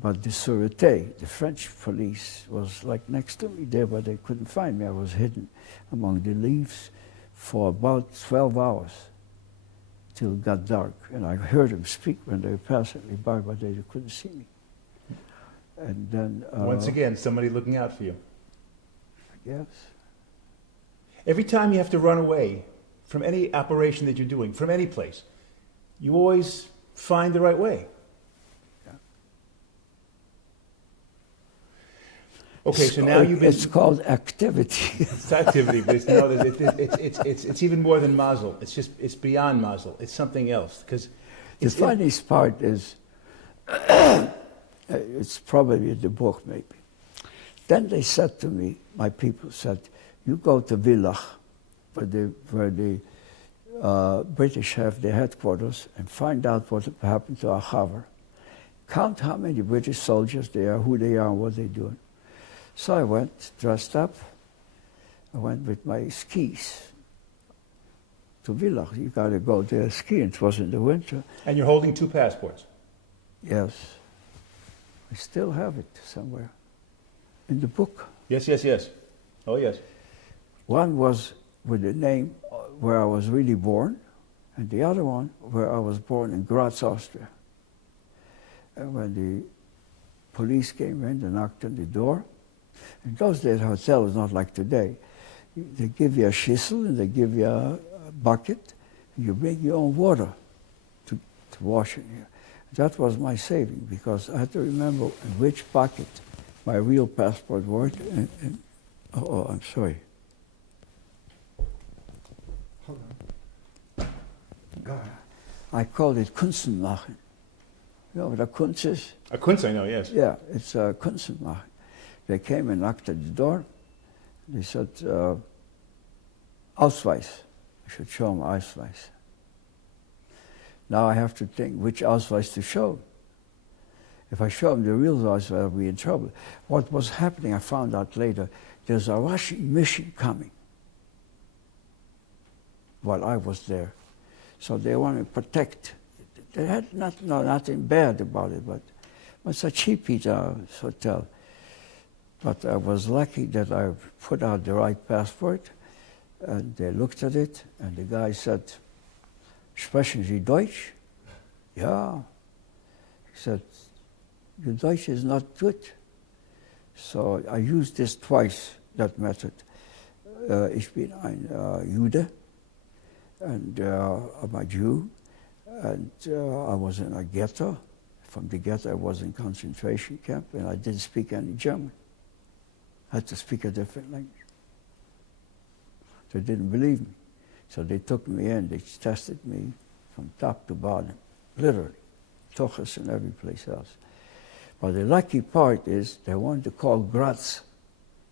But the Sûreté, the French police, was like next to me there, but they couldn't find me. I was hidden among the leaves for about 12 hours till it got dark. And I heard them speak when they were passing me by, but they couldn't see me. And then... Once again, somebody looking out for you. I guess. Every time you have to run away from any operation that you're doing, from any place, you always find the right way. Yeah. Okay, so now you've been... It's called activity. It's activity, but it's even more than mazel. It's beyond mazel. It's something else. Because the funniest part is, it's probably in the book maybe. Then they said to me, my people said, you go to Villach, where the British have their headquarters, and find out what happened to our Haver. Count how many British soldiers there are, who they are, and what they're doing. So I went, dressed up. I went with my skis to Villach. You got to go there skiing. It was in the winter. And you're holding 2 passports. Yes. I still have it somewhere in the book. Yes, yes, yes. Oh, yes. One was with the name where I was really born, and the other one where I was born in Graz, Austria. And when the police came in, they knocked on the door. In those days, the hotel was not like today. They give you a schissel and they give you a bucket, and you bring your own water to wash in here. That was my saving, because I had to remember in which pocket my real passport was. Oh, I'm sorry. Hold on. I called it Kunstmachen. You know what a Kunst is? A Kunst, I know, yes. Yeah, it's a Kunstmachen. They came and knocked at the door. They said, Ausweis. I should show them Ausweis. Now I have to think which Ausweis to show. If I show them the real Ausweis, I'll be in trouble. What was happening, I found out later, there's a Russian mission coming while I was there. So they want to protect. They had nothing bad about it, but it's a cheap hotel. But I was lucky that I put out the right passport, and they looked at it, and the guy said, "Sprechen Sie Deutsch?" Yeah. He said, "Your Deutsch is not good." So I used this twice, that method. Ich bin ein Jude, and I'm a Jew, and I was in a ghetto. From the ghetto, I was in concentration camp, and I didn't speak any German. I had to speak a different language. They didn't believe me. So they took me in, they tested me from top to bottom, literally. Toches and every place else. But the lucky part is they wanted to call Graz,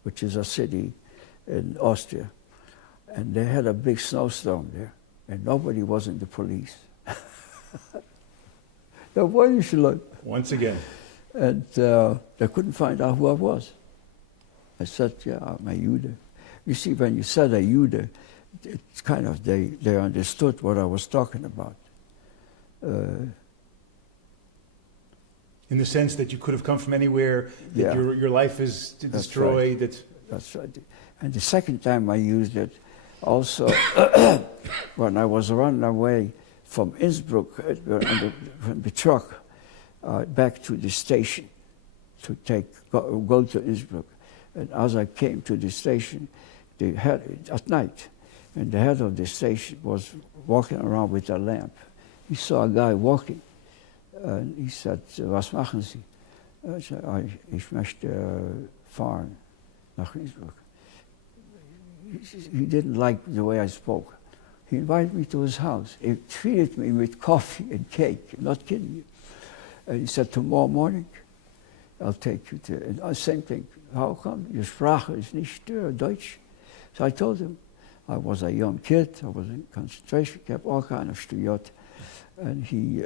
which is a city in Austria. And they had a big snowstorm there, and nobody was in the police. Nobody should look. Once again. And they couldn't find out who I was. I said, yeah, I'm a Jude. You see, when you said a Jude, it's kind of, they understood what I was talking about. In the sense that you could have come from anywhere, that Yeah. your life is destroyed. That's right. And the second time I used it, also when I was running away from Innsbruck, from the truck, back to the station to go to Innsbruck. And as I came to the station, at night, and the head of the station was walking around with a lamp. He saw a guy walking, and he said, "Was machen Sie?" I said, "Ich möchte fahren nach Innsbruck." He didn't like the way I spoke. He invited me to his house. He treated me with coffee and cake. I'm not kidding you. And he said, "Tomorrow morning, I'll take you to..." And same thing. "How come? Your Sprache is nicht Deutsch." So I told him I was a young kid. I was in concentration camp, all kind of stuyot. And he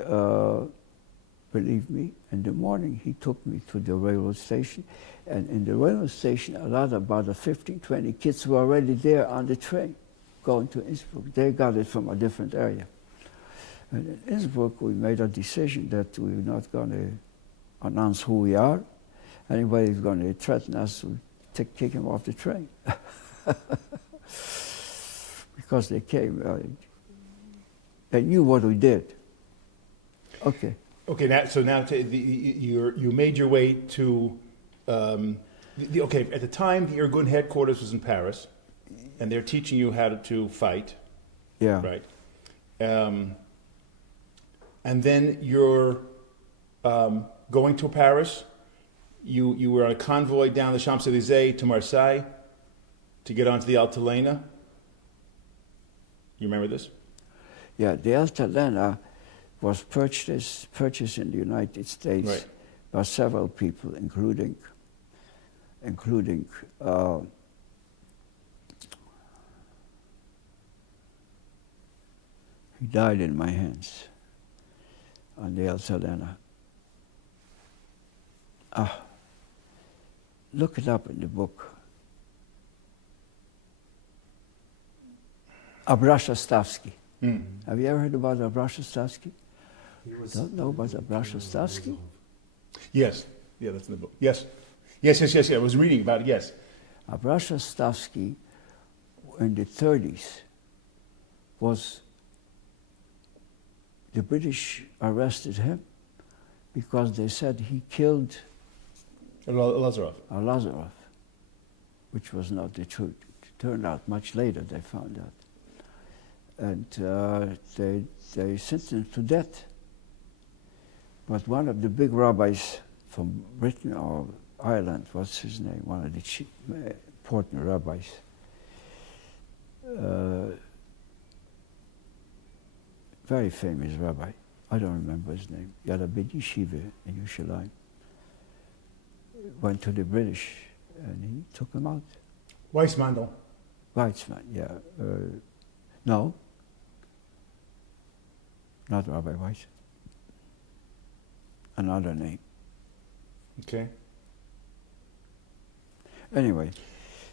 believed me. In the morning, he took me to the railroad station. And in the railroad station, about 15, 20 kids were already there on the train going to Innsbruck. They got it from a different area. And in Innsbruck, we made a decision that we were not going to announce who we are. Anybody who's going to threaten us, we kick him off the train. Because they came, they knew what we did. Okay. Okay, now you made your way to, okay, at the time the Irgun headquarters was in Paris, and they're teaching you how to fight. Yeah. Right. And then you're going to Paris. You were on a convoy down the Champs-Élysées to Marseille to get onto the Altalena. You remember this? Yeah, the Altalena was purchased in the United States right. by several people, including he died in my hands on the Altalena. Look it up in the book. Abrashastavsky. Mm. Have you ever heard about Abrashastavsky? Don't know about Abrashastavsky? Yes. Yeah, that's in the book. Yes. Yes. I was reading about it, yes. Abrashastavsky in the 30s the British arrested him because they said he killed Lazarov, which was not the truth. It turned out much later they found out. And they sentenced him to death. But one of the big rabbis from Britain or Ireland, what's his name? One of the chief important rabbis. Very famous rabbi. I don't remember his name. He had a big yeshiva in Yerushalayim. Went to the British and he took him out. Weissmandl. Weizmann, yeah. No. Not Rabbi Weiss. Another name. Okay. Anyway,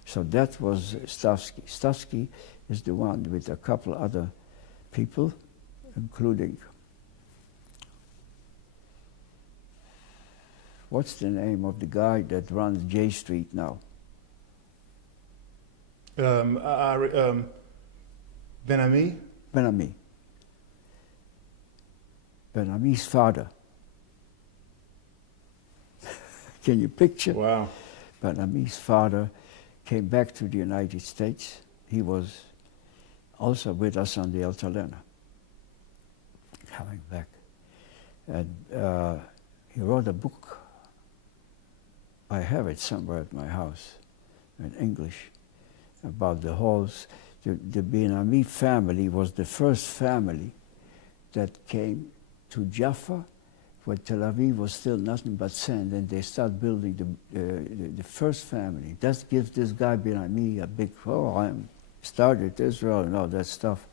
so that was Stavsky. Stavsky is the one with a couple other people, including, what's the name of the guy that runs J Street now? Ben-Ami? Ben-Ami. Ben-Ami's father. Can you picture? Wow. Ben-Ami's father came back to the United States. He was also with us on the Altalena, coming back. And he wrote a book. I have it somewhere at my house in English about the halls. The Ben-Ami family was the first family that came to Jaffa when Tel Aviv was still nothing but sand, and they started building the first family. That gives this guy Ben-Ami a big, I started Israel and all that stuff.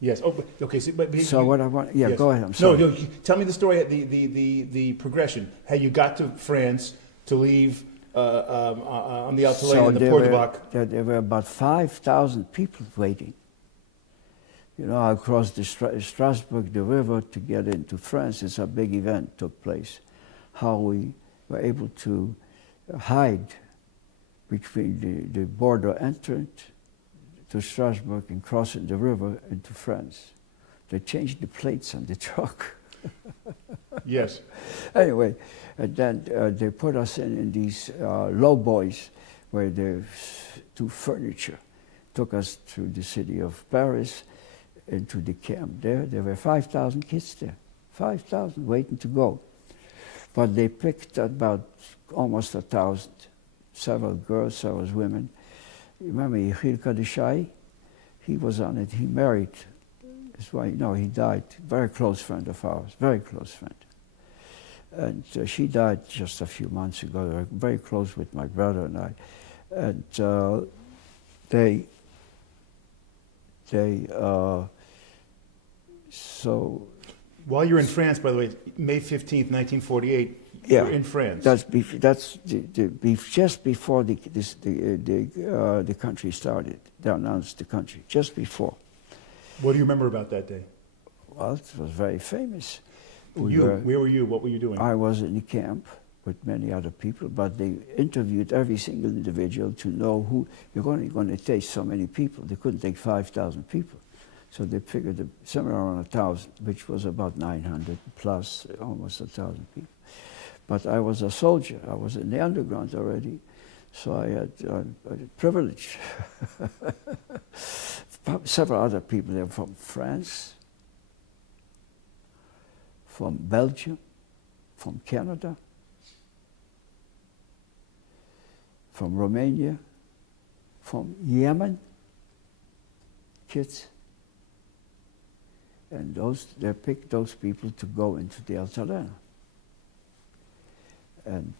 Yes. Oh, okay. So what I want, yes. Go ahead. I'm sorry. sorry. No, tell me the story, the progression. How you got to France to leave on the Altalena and the Port de Bac. There were about 5,000 people waiting. You know, across the Strasbourg, the river, to get into France. It's a big event took place. How we were able to hide between the border entrance to Strasbourg and crossing the river into France. They changed the plates on the truck. Yes. Anyway, and then they put us in these low boys where they do furniture. Took us to the city of Paris, into the camp there. There were 5,000 kids there, 5,000 waiting to go. But they picked about almost 1,000, several girls, several women. You remember Yechiel Kadishai? He was on it, he married. That's why, he died. Very close friend of ours, very close friend. And she died just a few months ago. They were very close with my brother and I. And so... While you're in France, by the way, May 15th, 1948, you're in France. That's just before the country started. They announced the country, just before. What do you remember about that day? Well, it was very famous. Where were you? What were you doing? I was in the camp with many other people, but they interviewed every single individual to know who. You're only going to take so many people. They couldn't take 5,000 people. So they figured somewhere around 1,000, which was about 900 plus, almost 1,000 people. But I was a soldier. I was in the underground already, so I had privilege. Several other people there from France, from Belgium, from Canada, from Romania, from Yemen, kids. And they picked those people to go into the Altalena. And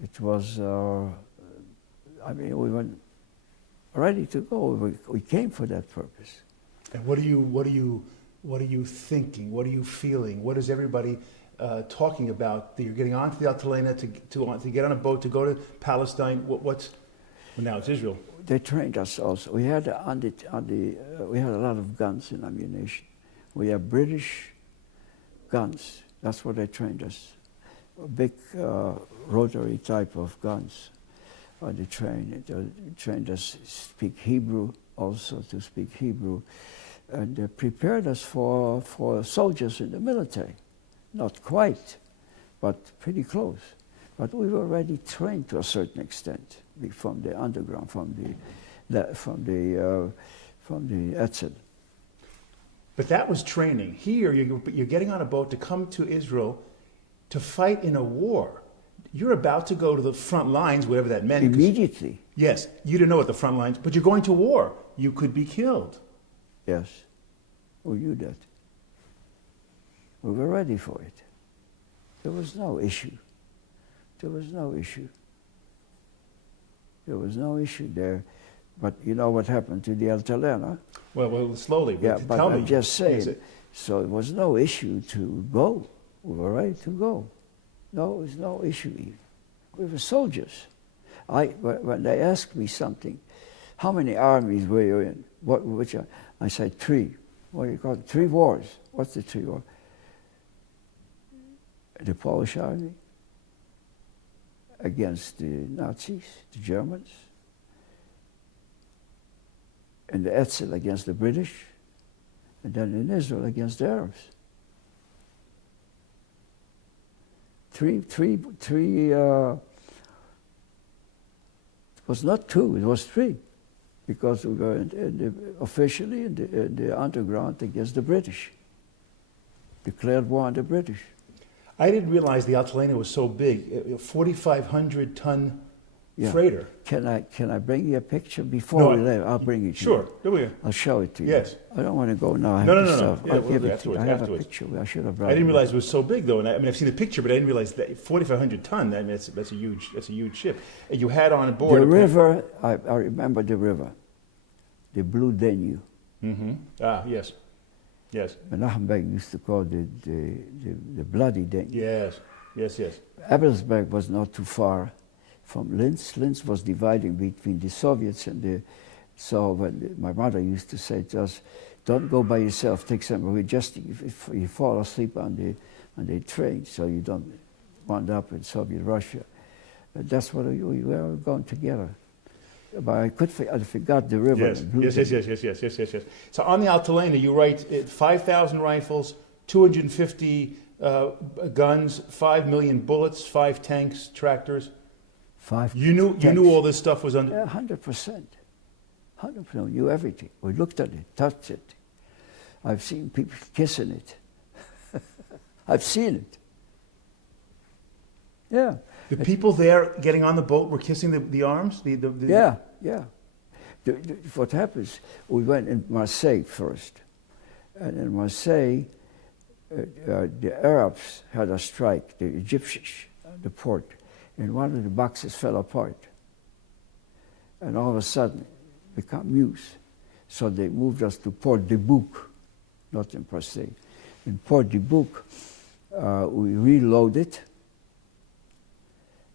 it was, we were ready to go. We came for that purpose. And what are you thinking? What are you feeling? What is everybody talking about? That you're getting onto the Altalena to get on a boat to go to Palestine. Well, now it's Israel. They trained us also. We had we had a lot of guns and ammunition. We had British guns. That's what they trained us. Big rotary type of guns. They trained us to speak Hebrew, also to speak Hebrew, and they prepared us for soldiers in the military. Not quite, but pretty close. But we were already trained to a certain extent from the underground, from the Etzel. But that was training. Here, you're getting on a boat to come to Israel to fight in a war. You're about to go to the front lines, whatever that meant. Immediately. Yes, you didn't know what the front lines, but you're going to war. You could be killed. Yes, we knew that. We were ready for it. There was no issue. There was no issue. There was no issue there. But you know what happened to the Altalena? Well, slowly. Yeah, but tell me. I'm just saying. So it was no issue to go. We were ready to go. No, it was no issue even. We were soldiers. When they asked me something, how many armies were you in? I said 3. What do you call it? 3 wars. What's the 3 wars? The Polish army against the Nazis, the Germans, and the Etzel against the British, and then in Israel against the Arabs. 3, it was not 2, it was 3, because we were officially in the underground against the British, declared war on the British. I didn't realize the Altalena was so big, a 4,500-ton freighter. Can I bring you a picture before we leave? I'll bring it to you. Sure. I'll show it to you. Yes. I don't want to go now. No. I'll give it to you. I have a picture. I should have brought it. I didn't realize it was so big, though. And I've seen the picture, but I didn't realize that 4,500 ton. That's a huge ship. And you had on board the river. I remember the river, the Blue Danube. Mm-hmm. Ah, yes. Menachem Begin used to call the bloody Danube. Yes. Ebelsberg was not too far from Linz. Linz was dividing between the Soviets and the. So when my mother used to say to us, "Don't go by yourself. Take some. If you fall asleep on the train, so you don't wind up in Soviet Russia." That's what we were going together. But I forgot the river. Yes. So on the Altalena, you write 5,000 rifles, 250 guns, 5 million bullets, 5 tanks, tractors. You knew all this stuff was under. 100%. 100%. We knew everything. We looked at it, touched it. I've seen people kissing it. I've seen it. Yeah. The people there getting on the boat were kissing the arms? Yeah, yeah. What happens, we went in Marseille first. And in Marseille, the Arabs had a strike, the Egyptians, the port, and one of the boxes fell apart. And all of a sudden, became muse. So they moved us to Port de Bouc, not in Marseille. In Port de Bouc, we reloaded.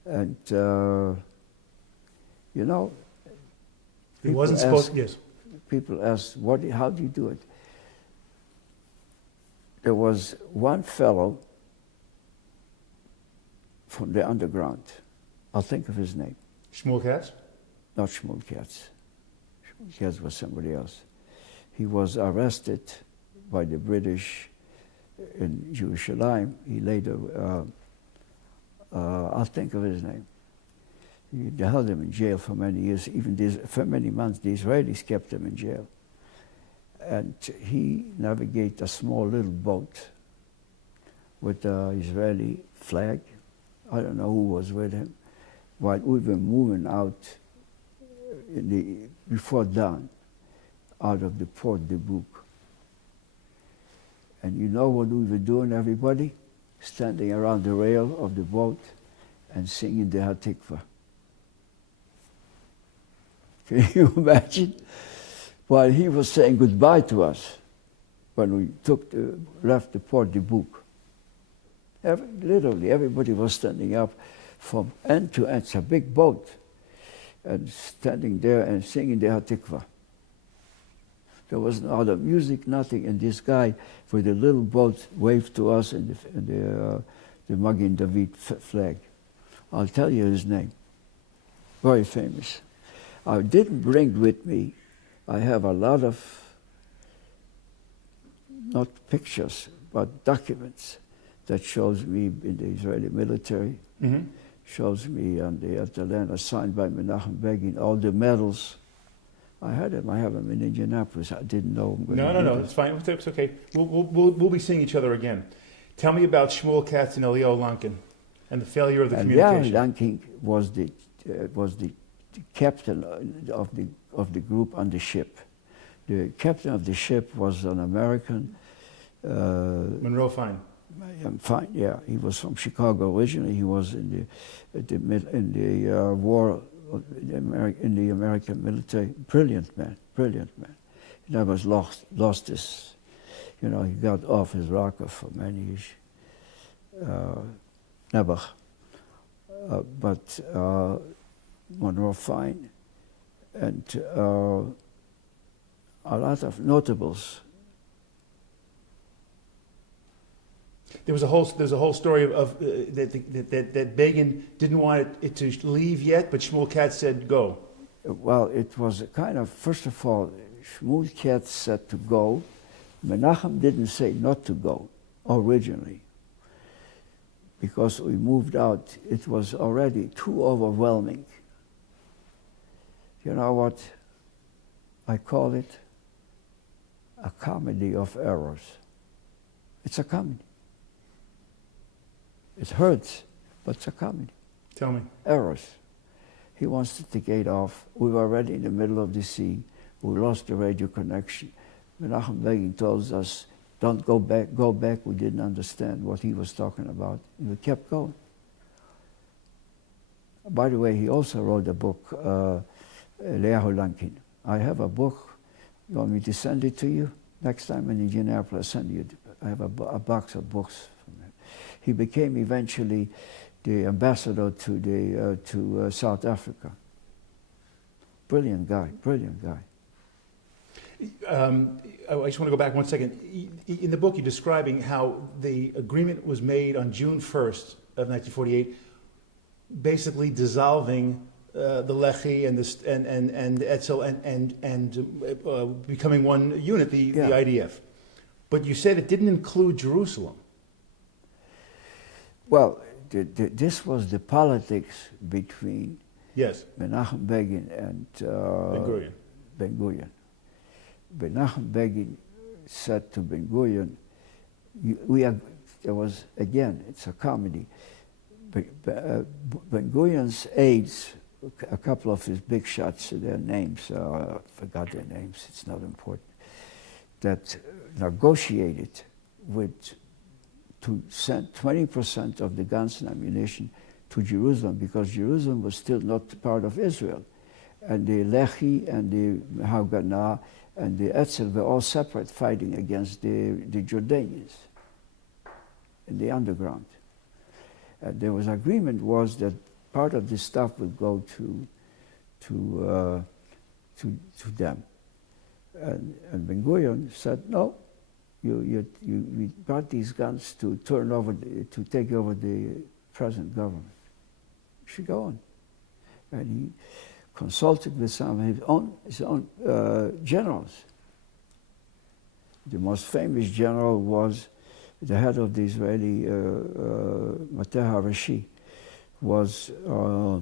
And, you know, it wasn't supposed. Yes. People asked, how do you do it? There was one fellow from the underground. I'll think of his name. Shmuel Katz? Not Shmuel Katz. Shmuel Katz was somebody else. He was arrested by the British in Jerusalem. He later, I'll think of his name. They held him in jail for many years. For many months, the Israelis kept him in jail. And he navigated a small little boat with the Israeli flag. I don't know who was with him. While we were moving out before dawn out of the Port de Bouc. And you know what we were doing, everybody? Standing around the rail of the boat and singing the Hatikva. Can you imagine? While he was saying goodbye to us when we left the Port de Bouc. Literally, everybody was standing up from end to end. It's a big boat. And standing there and singing the Hatikva. There was no other music, nothing. And this guy with the little boat waved to us in the Magen David flag. I'll tell you his name. Very famous. I didn't bring with me. I have a lot of, not pictures, but documents that shows me in the Israeli military, shows me on the Atlanta signed by Menachem Begin, all the medals. I have them in Indianapolis. I didn't know. No, it's fine. It's okay. We'll be seeing each other again. Tell me about Shmuel Katz and Eliyahu Lankin and the failure of the communication. Lankin was the captain of the group on the ship. The captain of the ship was an American. Monroe Fine. Fine, yeah. He was from Chicago originally. He was in the war in the American military. Brilliant man. He never lost his. You know, he got off his rocker for many years. Never. But Monroe Fine and a lot of notables. There's a whole story of that Begin didn't want it to leave yet, but Shmuel Katz said go. Well, it was a kind of, first of all, Shmuel Katz said to go. Menachem didn't say not to go originally, because we moved out. It was already too overwhelming. You know what? I call it a comedy of errors. It's a comedy. It hurts, but it's a comedy. Tell me. Errors. He wants to take 8 off. We were already in the middle of the sea. We lost the radio connection. Menachem Begin told us, don't go back, go back. We didn't understand what he was talking about. And we kept going. By the way, he also wrote a book, Eliyahu Lankin. I have a book. You want me to send it to you? Next time in Indianapolis, I'll send you. I have a box of books from him. He became eventually the ambassador to South Africa. Brilliant guy. I just want to go back 1 second. In the book, you're describing how the agreement was made on June 1st of 1948, basically dissolving the Lehi and Etzel and becoming one unit, the IDF. But you said it didn't include Jerusalem. Well, this was the politics between Yes. Menachem Begin and Ben-Gurion. Ben-Gurion. Menachem Begin said to Ben-Gurion, there was, again, it's a comedy. Ben-Gurion's aides, a couple of his big shots, their names, I forgot their names, it's not important, that negotiated to send 20% of the guns and ammunition to Jerusalem, because Jerusalem was still not part of Israel. And the Lehi and the Haganah and the Wetzler were all separate, fighting against the Jordanians in the underground. And there was agreement was that part of this stuff would go to them. And Ben-Gurion said, no, we brought these guns to take over the present government. You should go on. And he consulted with some of his own generals. The most famous general was the head of the Israeli Mata Harashi, was a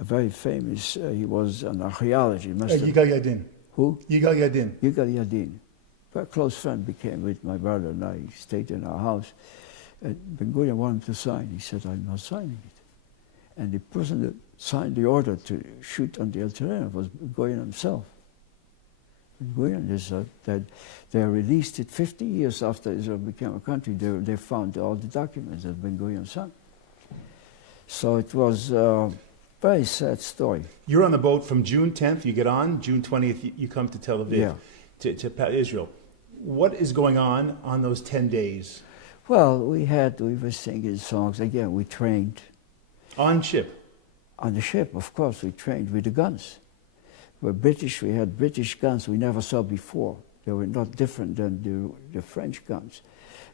very famous, he was an archaeologist. Yigal Yadin. Who? Yigal Yadin. Yigal Yadin. A close friend became with my brother and I. He stayed in our house. And Ben-Gurion wanted to sign. He said, I'm not signing it. And the person that signed the order to shoot on the Elterena was Ben-Gurion himself. Ben-Gurion is that they released it 50 years after Israel became a country. They found all the documents that Ben-Gurion signed. So it was a very sad story. You're on the boat from June 10th, you get on, June 20th, you come to Tel Aviv, to Israel. What is going on those 10 days? Well, we were singing songs. Again, we trained. On ship? On the ship, of course, we trained with the guns. We're British, we had British guns we never saw before. They were not different than the French guns.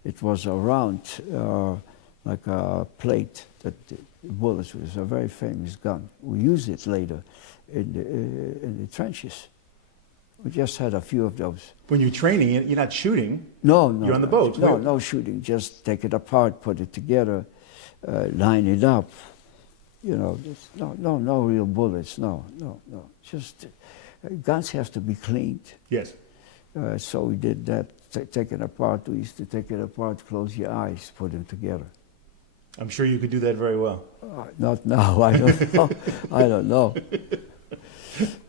It was a round, like a plate, that the bullets was a very famous gun. We used it later in the trenches. We just had a few of those. When you're training, you're not shooting. No. You're on the boat. No shooting. Just take it apart, put it together, line it up. You know, no real bullets. No. Just guns have to be cleaned. Yes. So we did that. Take it apart. We used to take it apart, close your eyes, put them together. I'm sure you could do that very well. Not now. I don't know. I don't know.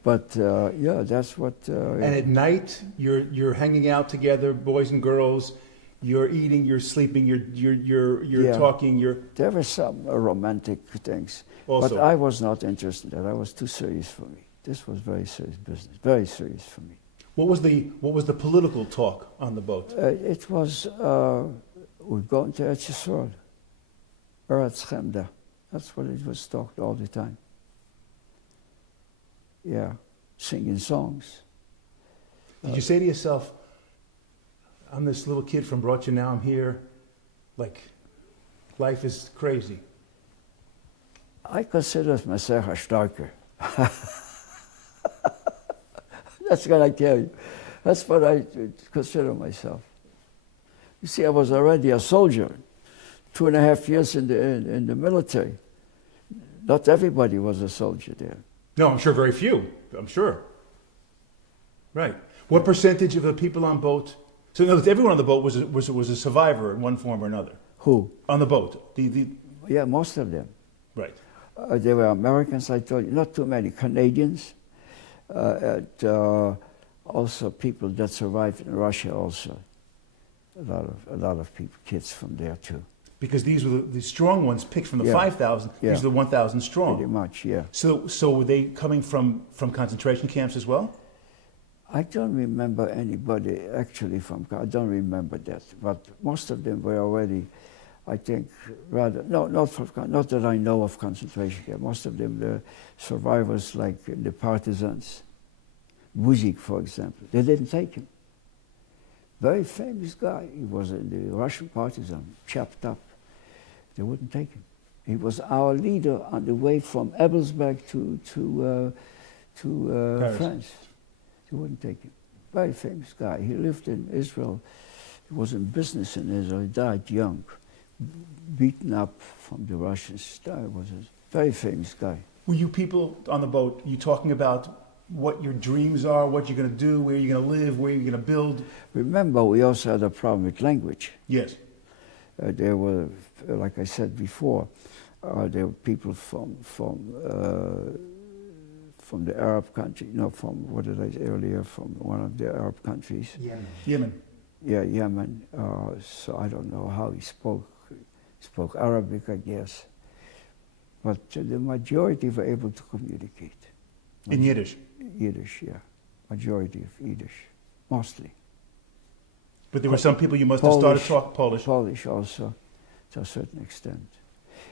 But yeah, that's what. And at night, you're hanging out together, boys and girls. You're eating, you're sleeping, you're talking. There were some romantic things, also. but I was not interested in that. That was too serious for me. This was very serious business. Very serious for me. What was the political talk on the boat? It was we're going to Eretz Yisrael, Eretz Chemda. That's what it was talked all the time. Yeah, singing songs. Did you say to yourself, I'm this little kid from Brocha, now I'm here, like, life is crazy? I consider myself a starker. That's what I tell you. That's what I consider myself. You see, I was already a soldier, 2.5 years in the military. Not everybody was a soldier there. No, I'm sure very few. I'm sure. Right. What percentage of the people on boat? So in other words, everyone on the boat was a survivor in one form or another. Who? On the boat. Yeah, most of them. Right. They were Americans, I told you, not too many. Canadians, and also people that survived in Russia also. A lot of people, kids from there too. Because these were the strong ones picked from the 5,000. Yeah. These are the 1,000 strong. Pretty much, yeah. So were they coming from concentration camps as well? I don't remember anybody actually I don't remember that. But most of them were already, I think, rather, not that I know of concentration camp. Most of them were survivors like the partisans. Buzik, for example. They didn't take him. Very famous guy. He was in the Russian partisan, chopped up. They wouldn't take him. He was our leader on the way from Ebelsberg to France. They wouldn't take him. Very famous guy. He lived in Israel He was in business in Israel. He died young, beaten up from the Russians. He was a very famous guy. Were you people on the boat, you talking about what your dreams are, what you're going to do, where you're going to live, where you're going to build? Remember, we also had a problem with language. Yes. There were, like I said before, there were people from the Arab country, from what did I say earlier, from one of the Arab countries. Yemen. Yeah, Yemen. So I don't know how he spoke. He spoke Arabic, I guess. But the majority were able to communicate. In Yiddish? Yiddish, yeah. Majority of Yiddish, mostly. But there were some people you must have started talking Polish. Polish also, to a certain extent.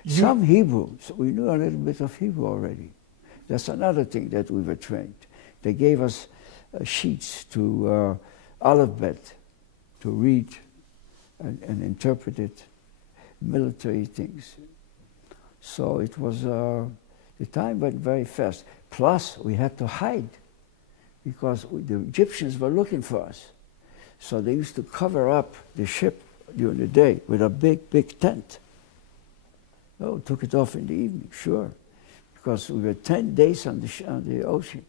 Some Hebrew, so we knew a little bit of Hebrew already. That's another thing that we were trained. They gave us sheets to alphabet to read and interpret it, military things. So it was, the time went very fast. Plus, we had to hide because the Egyptians were looking for us. So they used to cover up the ship during the day with a big, big tent. Oh, took it off in the evening, sure. Because we were 10 days on the ocean.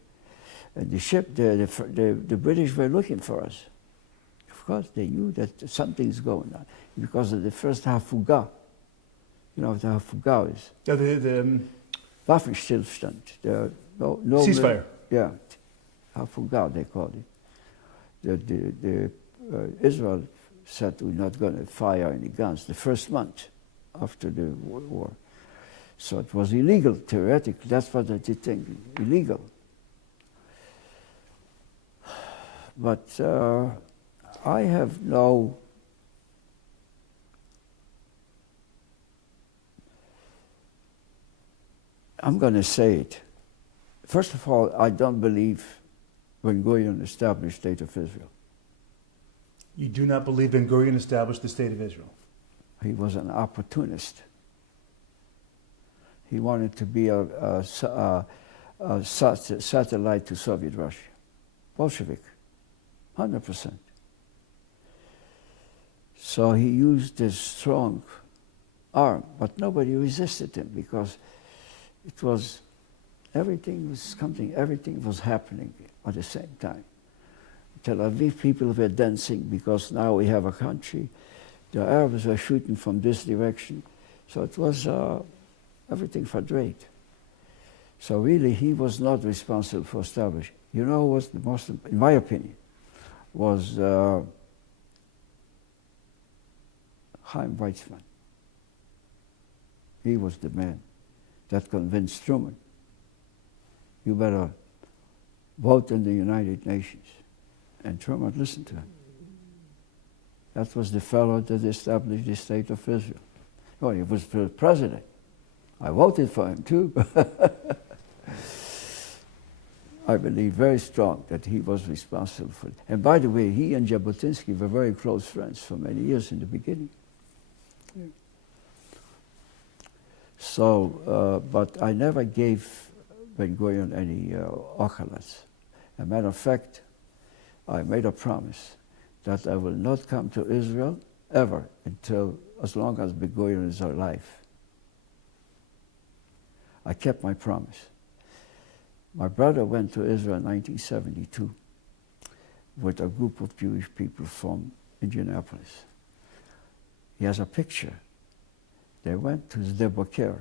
And the ship, the British were looking for us. Of course, they knew that something's going on. Because of the first Hafuga. You know what the Hafuga is? Yeah, the Waffenstillstand. No ceasefire. Yeah, Hafuga they called it. Israel said we're not going to fire any guns the first month after the war. So it was illegal, theoretically. That's what they did think, illegal. But I have no... I'm going to say it. First of all, I don't believe Ben Gurion established the State of Israel. You do not believe Ben Gurion established the State of Israel? He was an opportunist. He wanted to be a satellite to Soviet Russia. Bolshevik, 100%. So he used this strong arm, but nobody resisted him because it was, everything was happening at the same time. Tel Aviv people were dancing because now we have a country. The Arabs were shooting from this direction. So it was everything for Drake. So really, he was not responsible for establishing. You know what's the most, in my opinion, was Chaim Weizmann. He was the man that convinced Truman, you better vote in the United Nations. And Truman listened to him. That was the fellow that established the State of Israel. Oh, he was the president. I voted for him too. I believe very strong that he was responsible for it. And by the way, he and Jabotinsky were very close friends for many years in the beginning. Yeah. So, but I never gave Ben Gurion any ochalats. As a matter of fact, I made a promise that I will not come to Israel ever until, as long as Ben Gurion is alive. I kept my promise. My brother went to Israel in 1972 with a group of Jewish people from Indianapolis. He has a picture. They went to Sde Boker.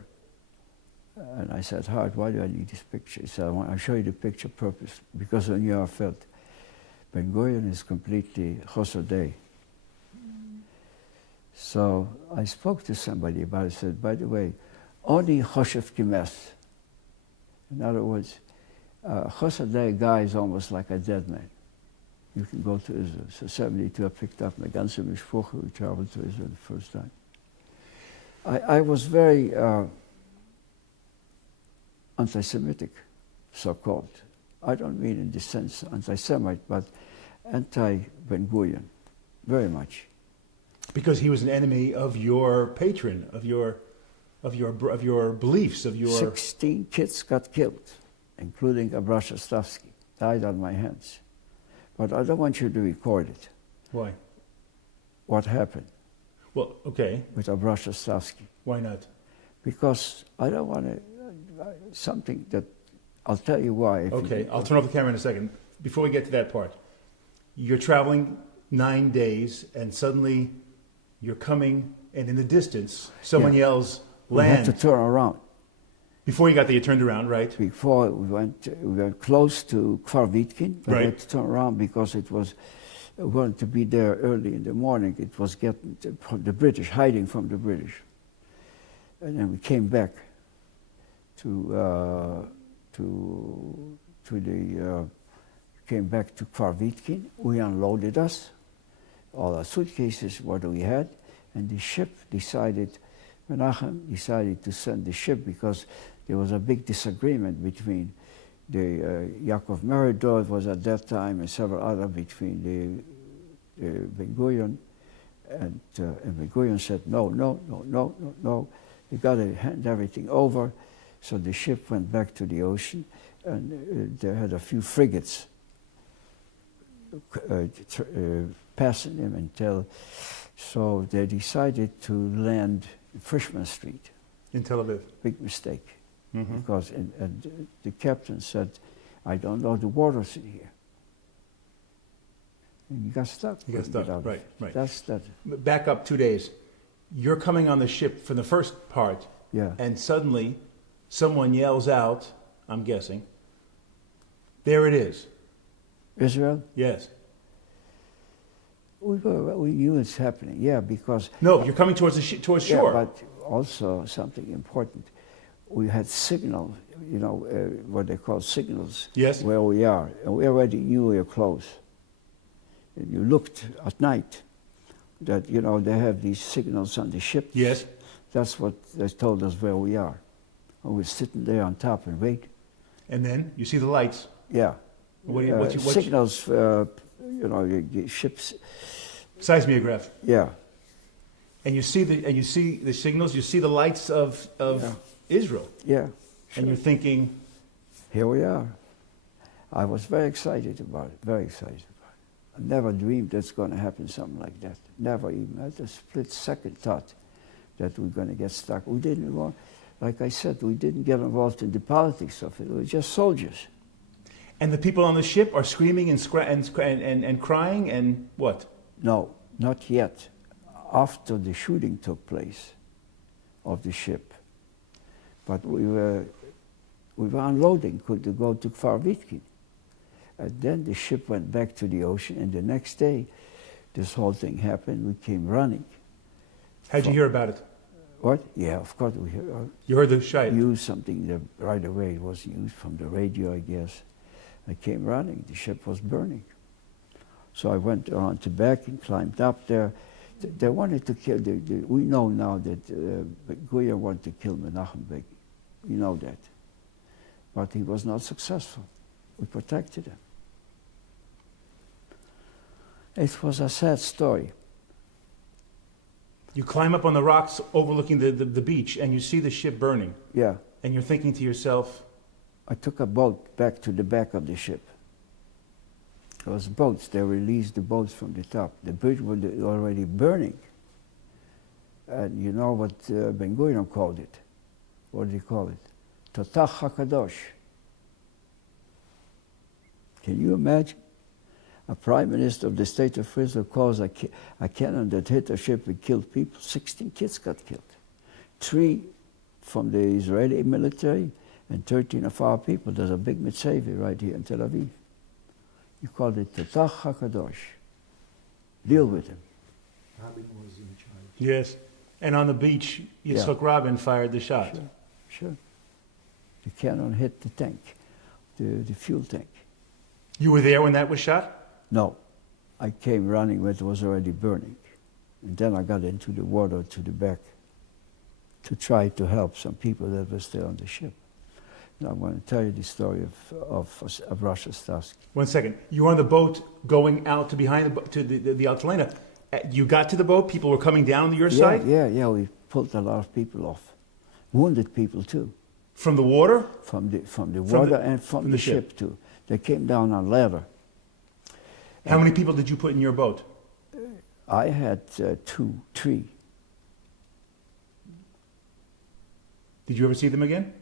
And I said, Hart, why do I need this picture? He said, I'll show you the picture purposely, because when you are felt, Ben Gurion is completely chosodei. So I spoke to somebody about it. I said, by the way, only choshev kimes. In other words, chosodei guy is almost like a dead man. You can go to Israel. So 72, I picked up my ganze mishpucha. We traveled to Israel the first time. I was very anti-Semitic, so-called. I don't mean in the sense anti-Semite, but anti-Ben Gurion, very much. Because he was an enemy of your patron, of your beliefs, of your... 16 kids got killed, including Abrash Ostavsky, died on my hands. But I don't want you to record it. Why? what happened Well, okay. with Abrasha Stavsky. Why not? Because I don't want to, something that, I'll tell you why. If Okay, you, I'll turn off the camera in a second. Before we get to that part, you're traveling 9 days, and suddenly you're coming, and in the distance, someone Yeah. yells, we had "Land!" to turn around. Before you got there, you turned around, right? Before we went close to Kfar Vitkin, but we Right. had to turn around because it was going to be there early in the morning. It was getting from the British, hiding from the British. And then we came back came back to Kfar Vitkin. We unloaded us, all our suitcases, what we had, and the ship decided, Menachem decided to send the ship because there was a big disagreement between the Yaakov Meridor was at that time and several other between the Ben Gurion, and Ben Gurion said no, you got to hand everything over. So the ship went back to the ocean, and they had a few frigates passing them until. So they decided to land Frischman Street. In Tel Aviv. Big mistake, Mhm. because and the captain said, "I don't know the waters in here." And he got stuck. You got couldn't get stuck, out. right, right. That's that. Back up 2 days. You're coming on the ship for the first part, Yeah. and suddenly someone yells out, I'm guessing, "There it is." Israel. Yes. We knew it's happening. Yeah, because No, you're coming towards towards shore. yeah, but also something important. We had signal, what they call signals. Yes. Where we are, and we already knew we were close. And you looked at night that, they have these signals on the ship. Yes. That's what they told us where we are. And we're sitting there on top and wait. And then you see the lights. Yeah. What do you- what's your- signals, the ships. Seismograph. Yeah. And you see the signals, you see the lights of Yeah. Israel. Yeah. And you're thinking, Here we are. I was very excited about it, very excited about it. I never dreamed that's going to happen, something like that. Never even had a split second thought that we're going to get stuck. We didn't want, like I said, we didn't get involved in the politics of it. We were just soldiers. and the people on the ship are screaming and crying and what? No, not yet. After the shooting took place of the ship. But we were unloading, could go to Kfar Vitkin. And then the ship went back to the ocean, and the next day, this whole thing happened. We came running. How'd you hear about it? What? Yeah, of course we You heard the shite. used something that right away. It was used from the radio, I guess. I came running. The ship was burning. So I went on to back and climbed up there. They wanted to kill. We know now that Goya wanted to kill Menachem Begin. We know that, but he was not successful. We protected him. It was a sad story. You climb up on the rocks overlooking the beach and you see the ship burning. Yeah, And you're thinking to yourself, I took a boat back to the back of the ship. Those boats, they released the boats from the top. The bridge was already burning. And you know what Ben Gurion called it? What did he call it? Totach HaKadosh. Can you imagine? A prime minister of the state of Israel calls a cannon that hit a ship and killed people. 16 kids got killed. 3 from the Israeli military and 13 of our people. There's a big mitzvah right here in Tel Aviv. You called it Totach HaKadosh. Deal with him. Rabin was in charge. yes. And on the beach, Yitzhak Rabin fired the shot. Sure. The cannon hit the tank, the fuel tank. You were there when that was shot? No, I came running when it was already burning. And then I got into the water to the back to try to help some people that were still on the ship. Now I'm going to tell you the story of Russia Stavsky. 1 second. You were on the boat going out to behind to the Altalena. You got to the boat, people were coming down to your side? Yeah, we pulled a lot of people off. Wounded people too. From the water? From the water and from the ship too. They came down on ladder. How many people did you put in your boat? I had 2, 3. Did you ever see them again?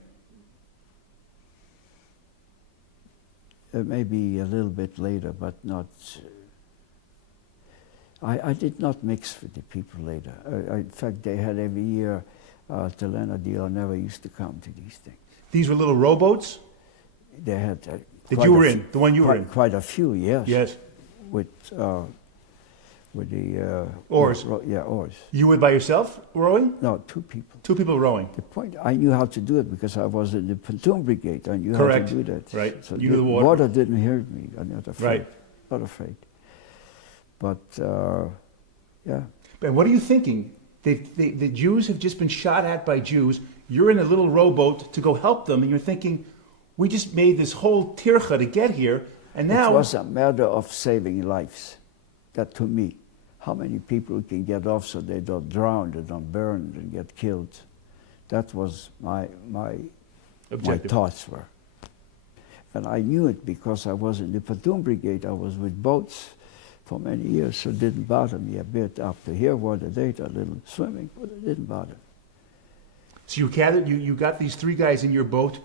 Maybe a little bit later, but not. I did not mix with the people later. In fact, they had every year Talena deal. I never used to come to these things. These were little rowboats They had. that you were in, the one you were in. Quite a few, yes. Yes. With the Oars. Oars. You were by yourself rowing? No, 2 people. 2 people rowing. The point, I knew how to do it because I was in the platoon brigade. I knew Correct. how to do that. Right. So You knew the the water. water didn't hurt me. I'm not afraid. Right. Not afraid. But yeah. And what are you thinking? The Jews have just been shot at by Jews. You're in a little rowboat to go help them, and you're thinking, we just made this whole tircha to get here, and now... It was a matter of saving lives. That to me. How many people can get off so they don't drown, they don't burn, and get killed. That was my Objective. thoughts were. And I knew it because I was in the platoon brigade. I was with boats for many years, so it didn't bother me a bit. After here, water data, a little swimming, but it didn't bother. So you gathered, you got these 3 guys in your boat,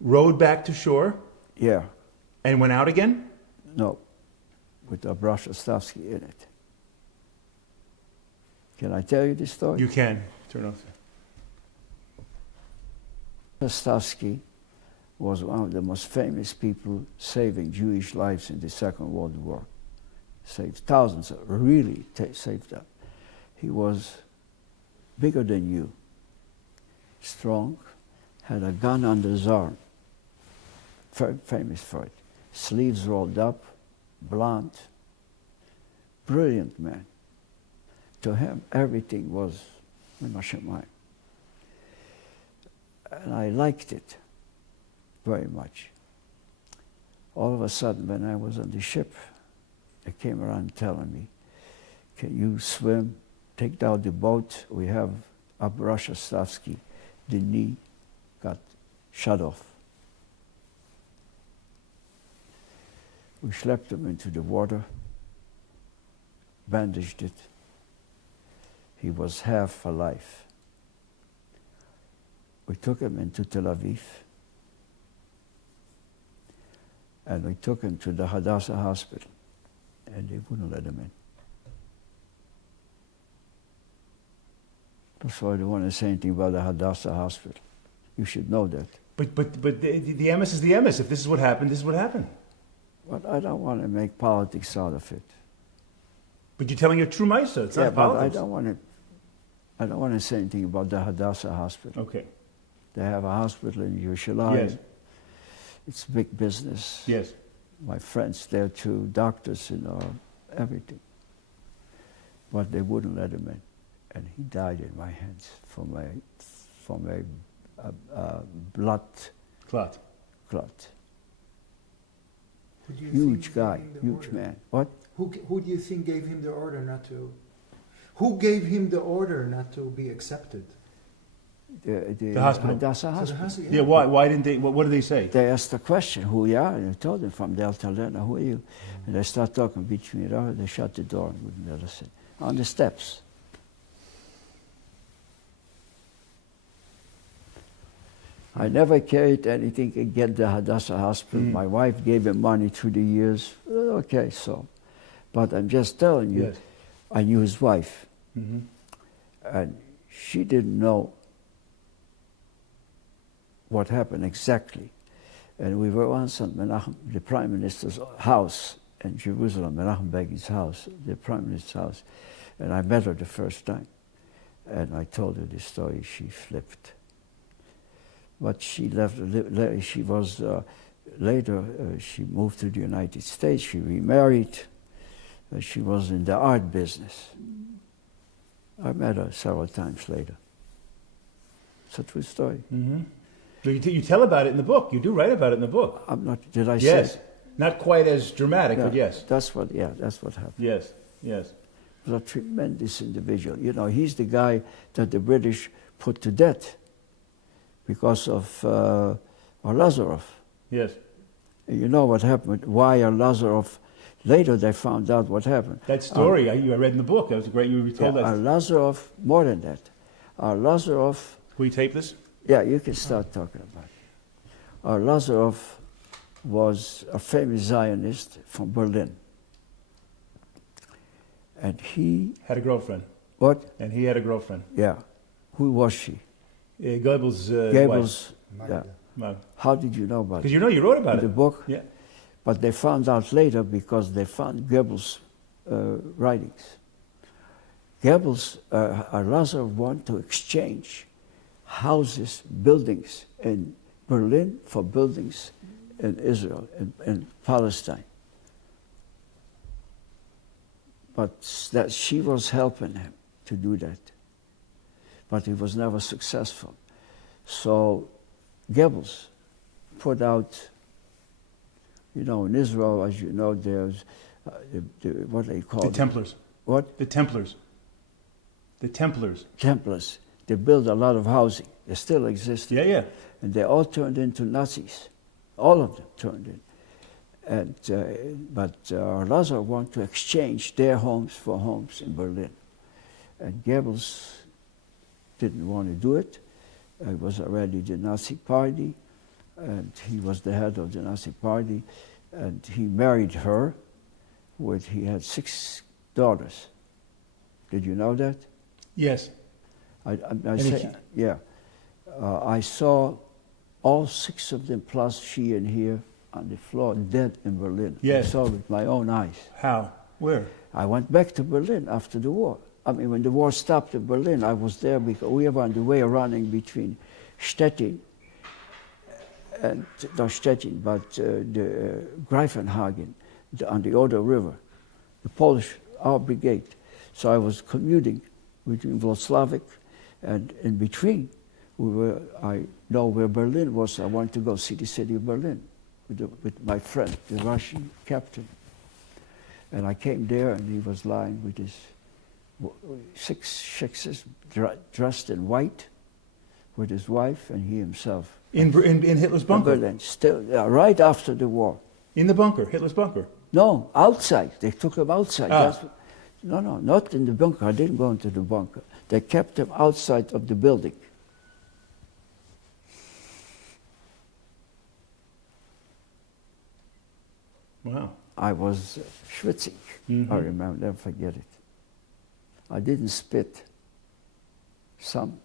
rowed back to shore, Yeah, and went out again? no, with a Brashoslavsky in it. Can I tell you this story? You can. Turn off. Brashoslavsky was one of the most famous people saving Jewish lives in the Second World War. Saved thousands, really saved them. He was bigger than you, strong, had a gun under his arm, famous for it, sleeves rolled up, blonde, brilliant man. To him, everything was Mashamayim. And I liked it very much. All of a sudden, when I was on the ship, they came around telling me, can you swim? Take down the boat. We have Brashoslavsky. The knee got shut off. We schlepped him into the water, bandaged it. He was half alive. We took him into Tel Aviv, and we took him to the Hadassah hospital, and they wouldn't let him in. That's why I don't want to say anything about the Hadassah hospital. You should know that. But the emes is the emes. If this is what happened, this is what happened. But I don't want to make politics out of it. But you're telling a true ma'isa. It's not but politics. I don't want to say anything about the Hadassah hospital. Okay. They have a hospital in Yerushalayim. Yes. It's big business. Yes. My friends there too, doctors, everything. But they wouldn't let him in. And he died in my hands from a blood Clot. clot. Who do you Huge think guy, gave him the huge order? man. What? Who do you think gave him the order not to? Who gave him the order not to be accepted? The hospital. Hadassah So the hospital. hospital, Yeah, why didn't they, what did they say? They asked the question, who you are? And I told them from Delta Lena, who are you? And they start talking between each other. They shut the door and wouldn't let us in. On the steps. I never carried anything against the Hadassah hospital. My wife gave him money through the years. Okay, so. But I'm just telling you, Yes. I knew his wife. Mm-hmm. And she didn't know what happened exactly. And we were once at Menachem, the Prime Minister's house in Jerusalem, Menachem Begin's house, the Prime Minister's house. And I met her the first time. And I told her this story. She flipped. But she left, she was, later she moved to the United States, she remarried. She was in the art business. I met her several times later. It's a true story. Mm-hmm. So you tell about it in the book. You do write about it in the book. I'm not, did I Yes. say? Not quite as dramatic, Yeah, but yes. that's what happened. Yes. Yes. He was a tremendous individual. You know, he's the guy that the British put to death because of Lazarov. Yes. And you know what happened? Why Lazarov Later they found out what happened. That story I read in the book. That was great. You told that. Lazarov, more than that. Lazarov. Can we tape this? Yeah, you can start talking about it. Lazarov was a famous Zionist from Berlin. And he... Had a girlfriend. What? And he had a girlfriend. Yeah. Who was she? Goebbels' Goebbels. wife. Yeah. No. How did you know about it? Because you wrote about In it. the book? Yeah. But they found out later because they found Goebbels' writings. Goebbels, Lazarov wanted to exchange houses, buildings in Berlin for buildings in Israel, in Palestine. But that she was helping him to do that. But he was never successful. So Goebbels put out, in Israel, as you know, there's what they call The Templars. What? The Templars. The Templars. Templars. They built a lot of housing. They still exist. Yeah, yeah. And they all turned into Nazis. All of them turned in. And, but Lazarov wanted to exchange their homes for homes in Berlin. And Goebbels didn't want to do it. It was already the Nazi party, and he was the head of the Nazi party. And he married her. He had 6 daughters. Did you know that? Yes. I saw all 6 of them, plus she and here on the floor, dead in Berlin. Yes. I saw it with my own eyes. How? Where? I went back to Berlin after the war. I mean, when the war stopped in Berlin, I was there because we were on the way running between Stettin and, not Stettin, but the Greifenhagen on the Oder River, the Polish, our brigade. So I was commuting between Wrocław and in between, I know where Berlin was. I wanted to go see the city of Berlin with my friend, the Russian captain. And I came there, and he was lying with his 6 Czechs dressed in white, with his wife and he himself. In Hitler's bunker? In Berlin, still, right after the war. In the bunker, Hitler's bunker? No, outside. They took him outside. Ah. No, not in the bunker. I didn't go into the bunker. They kept him outside of the building. Wow. I was schwitzing. I remember, never forget it. I didn't spit. Some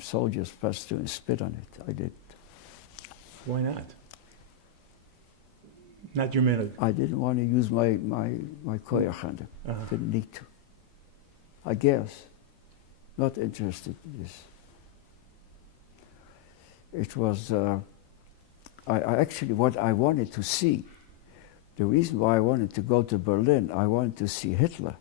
soldiers pressed through and spit on it. I did. Why not? Not your minute. I didn't want to use my koyach on them. Didn't need to. I guess. Not interested in this. It was, I actually, what I wanted to see, the reason why I wanted to go to Berlin, I wanted to see Hitler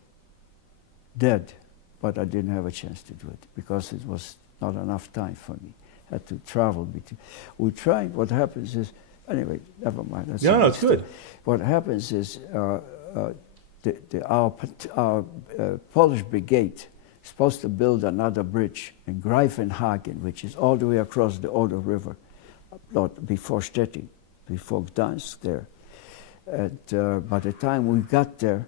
dead, but I didn't have a chance to do it because it was not enough time for me. I had to travel between. We tried, what happens is, anyway, never mind. That's No, it's good. What happens is our Polish brigade is supposed to build another bridge in Greifenhagen, which is all the way across the Oder River, before Stettin, before Gdansk there. And by the time we got there,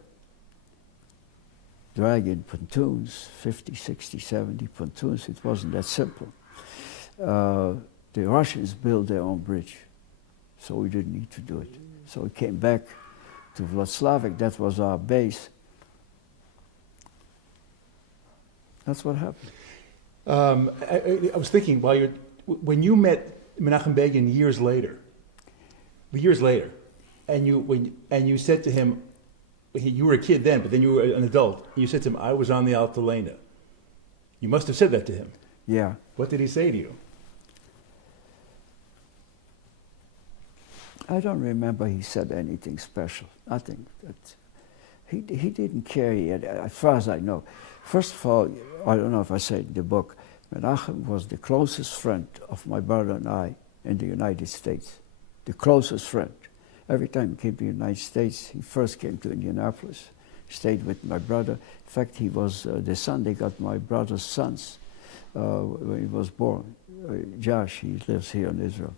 dragging pontoons, 50, 60, 70 pontoons, it wasn't that simple. The Russians built their own bridge, so we didn't need to do it. So we came back to Wrocław, that was our base. That's what happened. I was thinking, when you met Menachem Begin years later, and you said to him, you were a kid then, but then you were an adult, and you said to him, I was on the Altalena. You must have said that to him. Yeah. What did he say to you? I don't remember he said anything special, nothing. He didn't care, as far as I know. First of all, I don't know if I said in the book, Menachem was the closest friend of my brother and I in the United States. The closest friend. Every time he came to the United States, he first came to Indianapolis, stayed with my brother. In fact, he was the son, they got my brother's sons when he was born. Josh, he lives here in Israel.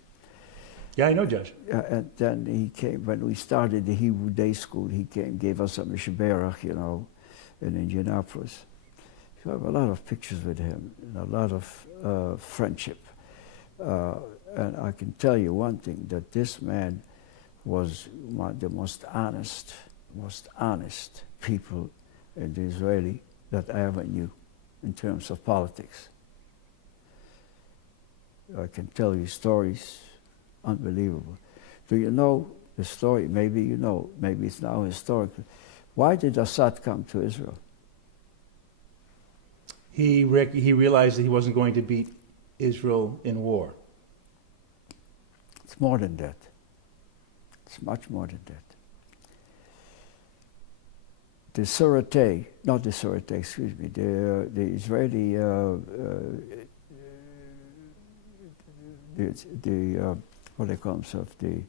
Yeah, I know Judge. And then he came, when we started the Hebrew Day School, he came, gave us a Mishberach, you know, in Indianapolis. So I have a lot of pictures with him and a lot of friendship. And I can tell you one thing, that this man was one of the most honest people in the Israeli that I ever knew in terms of politics. I can tell you stories, unbelievable. Do you know the story? Maybe you know, maybe it's now historical. Why did Assad come to Israel? He realized that he wasn't going to beat Israel in war. It's more than that. It's much more than that. The Surete, not the Surete, excuse me, the Israeli, what they call themselves, the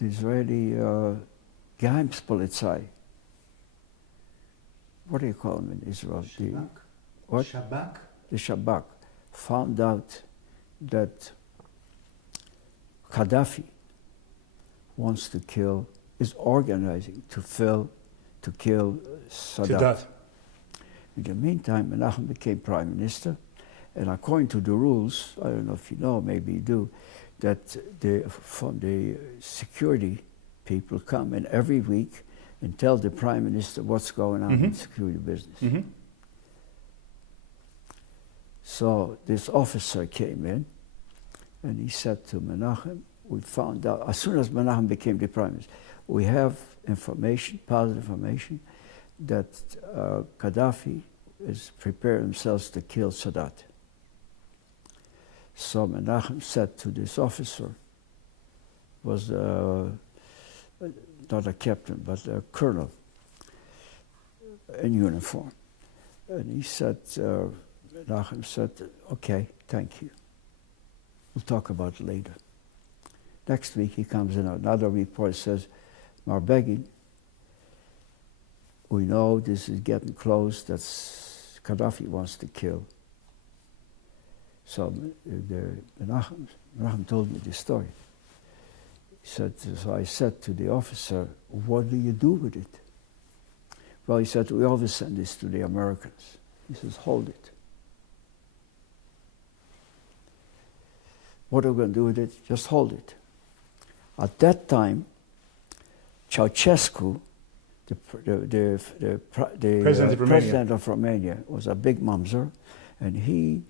Israeli Geheimpolizei. What do you call them in Israel? Shabak. What? Shabak. The Shabak found out that Gaddafi wants to kill, is organizing to kill Sadat. In the meantime, Menachem became prime minister, and according to the rules, I don't know if you know, maybe you do, that from the security people come in every week and tell the prime minister what's going on in security business. Mm-hmm. So this officer came in, and he said to Menachem, we found out, as soon as Menachem became the prime minister, we have information, positive information, that Gaddafi is preparing themselves to kill Sadat. So Menachem said to this officer, was not a captain, but a colonel in uniform. And he said, Menachem said, okay, thank you. We'll talk about it later. Next week he comes in, another report says, Marbegin, we know this is getting close, that Gaddafi wants to kill. So Menachem told me this story. He said, so I said to the officer, what do you do with it? Well, he said, we always send this to the Americans. He says, hold it. What are we going to do with it? Just hold it. At that time, Ceausescu, the president of Romania, was a big mamzer, and he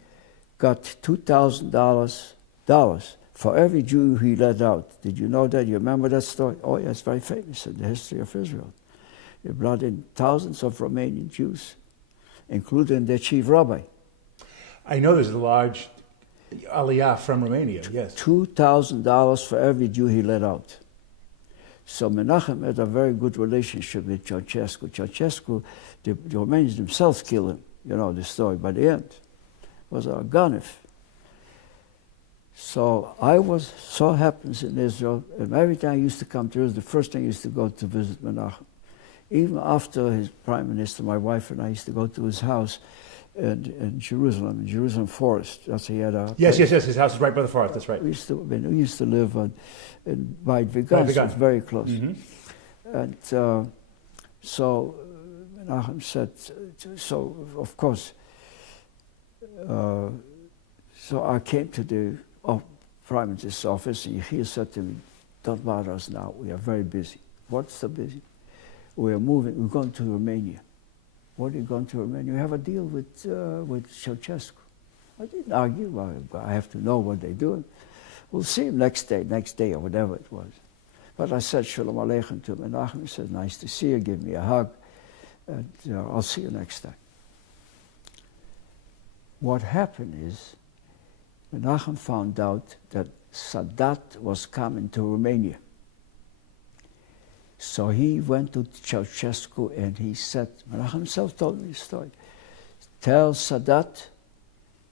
got $2,000 for every Jew he let out. Did you know that? You remember that story? Oh, yeah, it's very famous in the history of Israel. They brought in thousands of Romanian Jews, including their chief rabbi. I know there's a large aliyah from Romania, yes. $2,000 for every Jew he let out. So Menachem had a very good relationship with Ceausescu. Ceausescu, the Romanians themselves killed him. You know the story. By the end, was a ganef. So I was, so happens in Israel, and every time I used to come to Israel, the first thing I used to go to visit Menachem. Even after his prime minister, my wife and I used to go to his house in Jerusalem Forest. That's he had a yes. His house is right by the forest. That's right. We used to live in Beit Vegan, so it's very close. Mm-hmm. And so Menachem said, so of course. So I came to the prime minister's office, and he said to me, "Don't bother us now. We are very busy." What's so busy? We are moving. We're going to Romania. What are you going to Romania? We have a deal with Ceausescu. I didn't argue. Well, I have to know what they're doing. We'll see him next day or whatever it was. But I said Shalom Aleichem to Menachem. He said, nice to see you. Give me a hug. And I'll see you next time. What happened is Menachem found out that Sadat was coming to Romania. So he went to Ceausescu and he said, Menachem himself told me the story, tell Sadat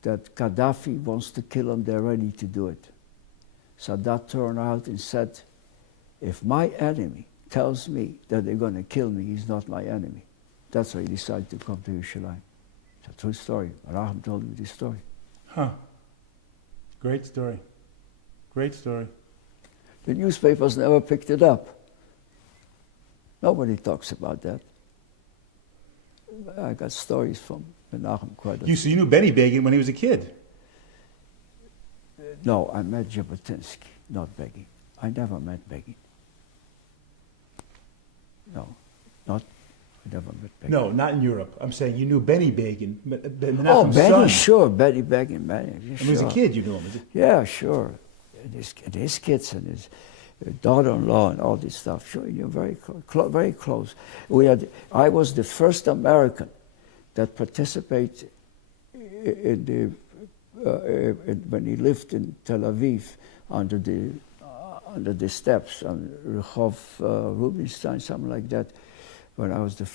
that Gaddafi wants to kill him, they're ready to do it. Sadat turned out and said, if my enemy tells me that they're going to kill me, he's not my enemy. That's why he decided to come to Yerushalayim. It's a true story. Menachem told me this story. Huh. Great story. Great story. The newspapers never picked it up. Nobody talks about that. I got stories from Menachem quite a So you knew Benny Begin when he was a kid? No, I met Jabotinsky, not Begin. I never met Begin. No, I never met Begin. No, not in Europe. I'm saying you knew Benny Begin, Menachem's Oh, Benny, son. sure, Benny Begin, Benny. When he was a kid, you knew him. Yeah, sure. And his kids and his daughter-in-law and all this stuff. Sure, you're very very close. I was the first American that participated in the when he lived in Tel Aviv under the steps on Rehov Rubinstein, something like that. When I was the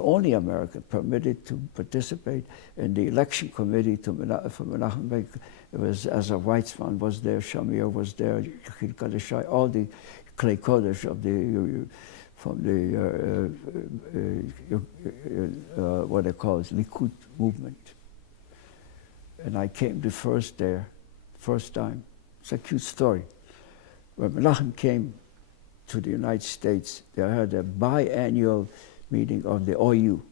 only American permitted to participate in the election committee for Menachem Begin. It was Azar Weizmann was there, Shamir was there, Yechid Kadeshai, all the Klei Kodesh of from the what they call it, Likud movement. And I came the first time. It's a cute story. When Menachem came to the United States, they had a biannual meeting of the OU.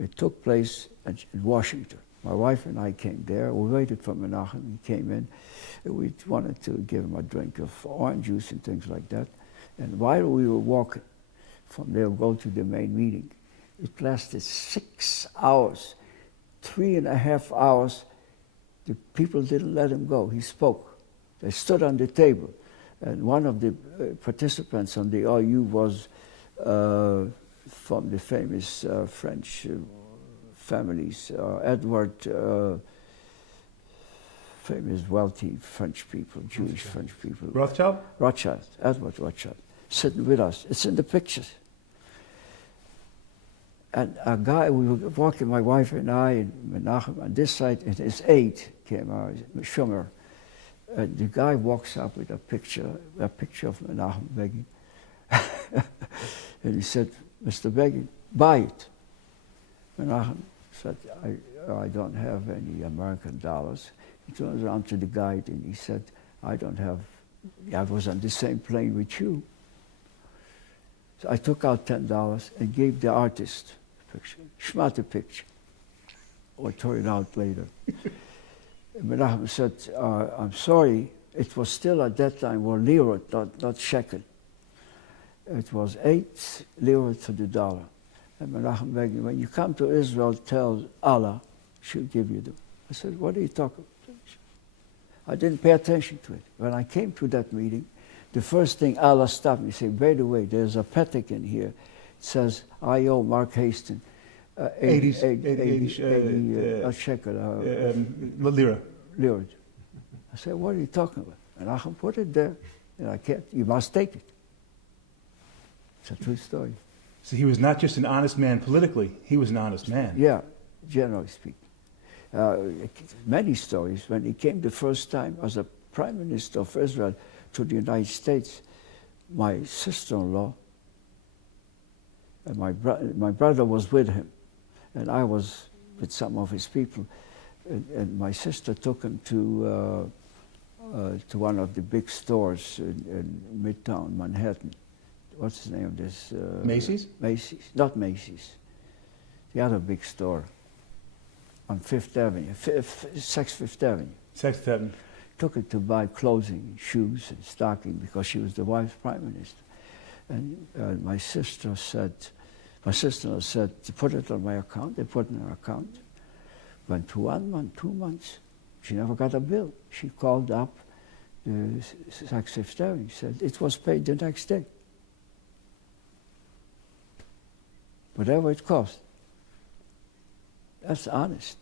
It took place in Washington. My wife and I came there. We waited for Menachem. He came in. We wanted to give him a drink of orange juice and things like that. And while we were walking from there, go to the main meeting, it lasted 6 hours. 3.5 hours, the people didn't let him go. He spoke. They stood on the table. And one of the participants on the OU was from the famous French families, Edward, famous wealthy French people, Jewish French people. Rothschild? Rothschild, Edward Rothschild, sitting with us. It's in the pictures. And a guy, we were walking, my wife and I, and Menachem, on this side, and his aide came out, Schumer. And the guy walks up with a picture of Menachem Begin. And he said, Mr. Begin, buy it. Menachem said, I don't have any American dollars. He turned around to the guide and he said, I was on the same plane with you. So I took out $10 and gave the artist the picture, schmatte picture. Or tore it out later. Menachem said, I'm sorry, it was still at that time were lira, not shekel. It was 8 lira to the dollar. And Menachem Begin, when you come to Israel, tell Allah, she'll give you them. I said, what are you talking about? I didn't pay attention to it. When I came to that meeting, the first thing Allah stopped me and said, by the way, there's a patek in here. It says, I owe Mark Hasten 80 shekel. Lira. Lira. I said, what are you talking about? And I can put it there, and I can't, you must take it. It's a true story. So he was not just an honest man politically, he was an honest man. Yeah, generally speaking. Many stories. When he came the first time as a prime minister of Israel to the United States, my sister-in-law and my brother was with him, and I was with some of his people. And my sister took him to one of the big stores in Midtown Manhattan. What's the name of this? Macy's? Macy's, not Macy's. The other big store on Fifth Avenue, Fifth Avenue. Sixth Avenue. Took her to buy clothing, shoes, and stocking because she was the wife's prime minister. And my sister-in-law said, to put it on my account. They put it on her account. Went to 1 month, 2 months. She never got a bill. She called up the Saks Fifth Avenue. Said it was paid the next day. Whatever it cost. That's honest.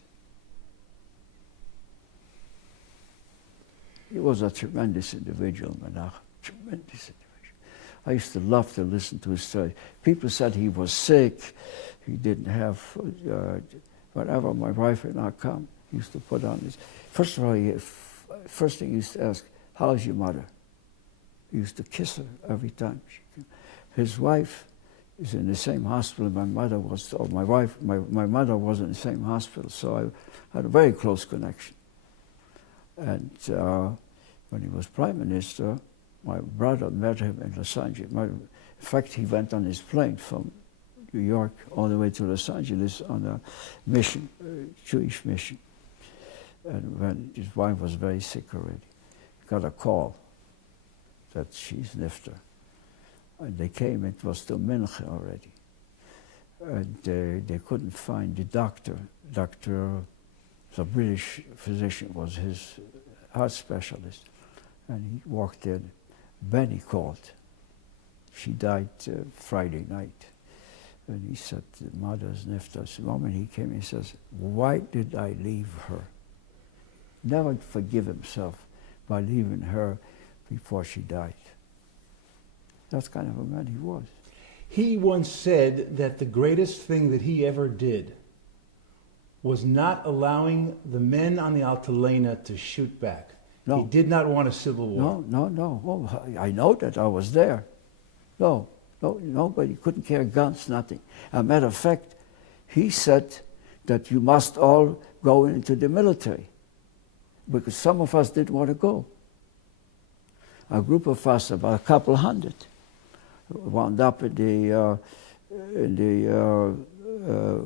He was a tremendous individual, Menachem. Tremendous individual. I used to love to listen to his story. People said he was sick. He didn't have, whenever my wife and I come, he used to put on his, first of all, first thing he used to ask, how's your mother? He used to kiss her every time she came. His wife is in the same hospital my mother was, or my mother was in the same hospital, so I had a very close connection. And when he was Prime Minister, my brother met him in Los Angeles. In fact, he went on his plane from New York all the way to Los Angeles on a mission, Jewish mission. And when his wife was very sick already, he got a call that she's Nifter. And they came, it was to München already. And they couldn't find the doctor. The British physician was his heart specialist. And he walked in. Benny called. She died Friday night. And he said, the mother's Nifta. So the moment he came, he says, why did I leave her? Never forgive himself by leaving her before she died. That's kind of a man he was. He once said that the greatest thing that he ever did was not allowing the men on the Altalena to shoot back. No. He did not want a civil war. No. Oh, I know that. I was there. No, nobody couldn't carry guns, nothing. As a matter of fact, he said that you must all go into the military because some of us didn't want to go. A group of us, about a couple hundred, wound up in the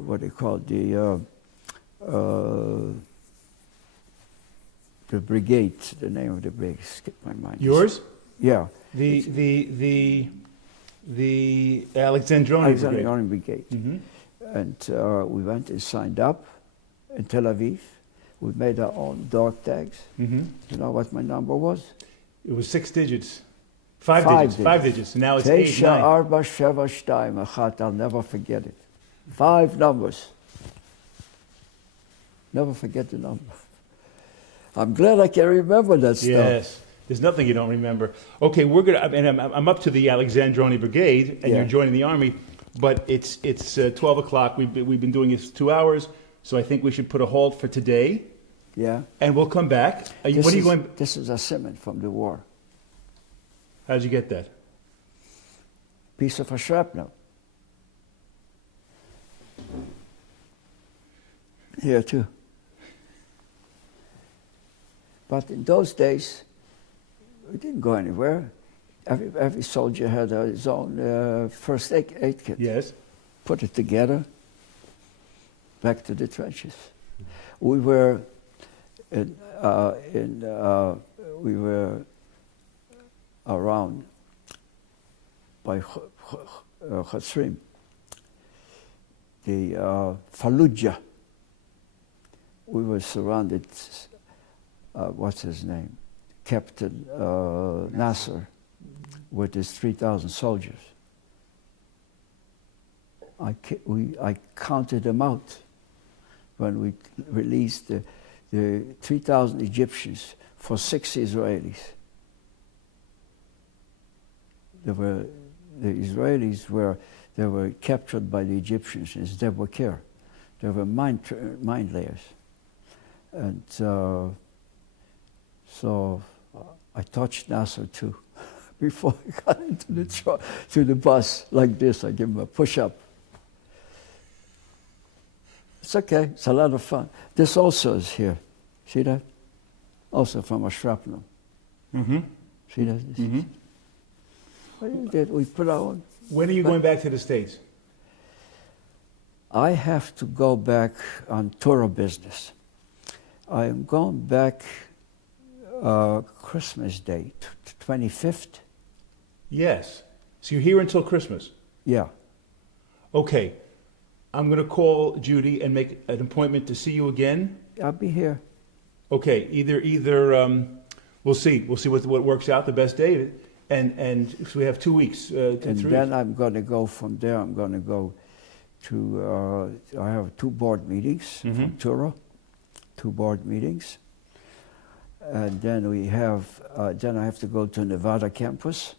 what they call the brigade. The name of the brigade skipped my mind. Yours? Yeah. The Alexandroni Brigade. Alexandroni Brigade. Mm-hmm. And we went and signed up in Tel Aviv. We made our own dog tags. Mm-hmm. You know what my number was? It was 6 digits. Five digits. Now it's 8, 9. Arba, Sheva, Shtaim, Achat. I'll never forget it. 5 numbers. Never forget the number. I'm glad I can remember that stuff. Yes. There's nothing you don't remember. Okay, we're gonna. And I'm up to the Alexandroni Brigade, and you're joining the army. But it's 12 o'clock. We've been doing this 2 hours, so I think we should put a halt for today. Yeah. And we'll come back. When are you going? This is a simon from the war. How'd you get that? Piece of a shrapnel. Here too. But in those days, we didn't go anywhere. Every soldier had his own first aid kit. Yes. Put it together. Back to the trenches. We were we were around by Chatzrim, the Fallujah. We were surrounded, what's his name? Captain Nasser with his 3,000 soldiers. I counted them out when we released the 3,000 Egyptians for 6 Israelis. The Israelis were captured by the Egyptians in Sde-Boker. They were mine layers. And so I touched Nasser too. Before I got into the bus like this, I give him a push-up. It's okay, it's a lot of fun. This also is here. See that? Also from a shrapnel. Mm-hmm. See that? Mm-hmm. What did we put on? When are you going back to the States? I have to go back on tour business. I am going back Christmas Day, 25th. Yes. So you're here until Christmas? Yeah. Okay. I'm going to call Judy and make an appointment to see you again. I'll be here. Okay. Either we'll see. We'll see what works out the best day. And so we have 2 weeks. And 3 then weeks. I'm going to go from there. I'm going to go to, I have 2 board meetings from Tura, 2 board meetings. And then we have, then I have to go to Nevada campus.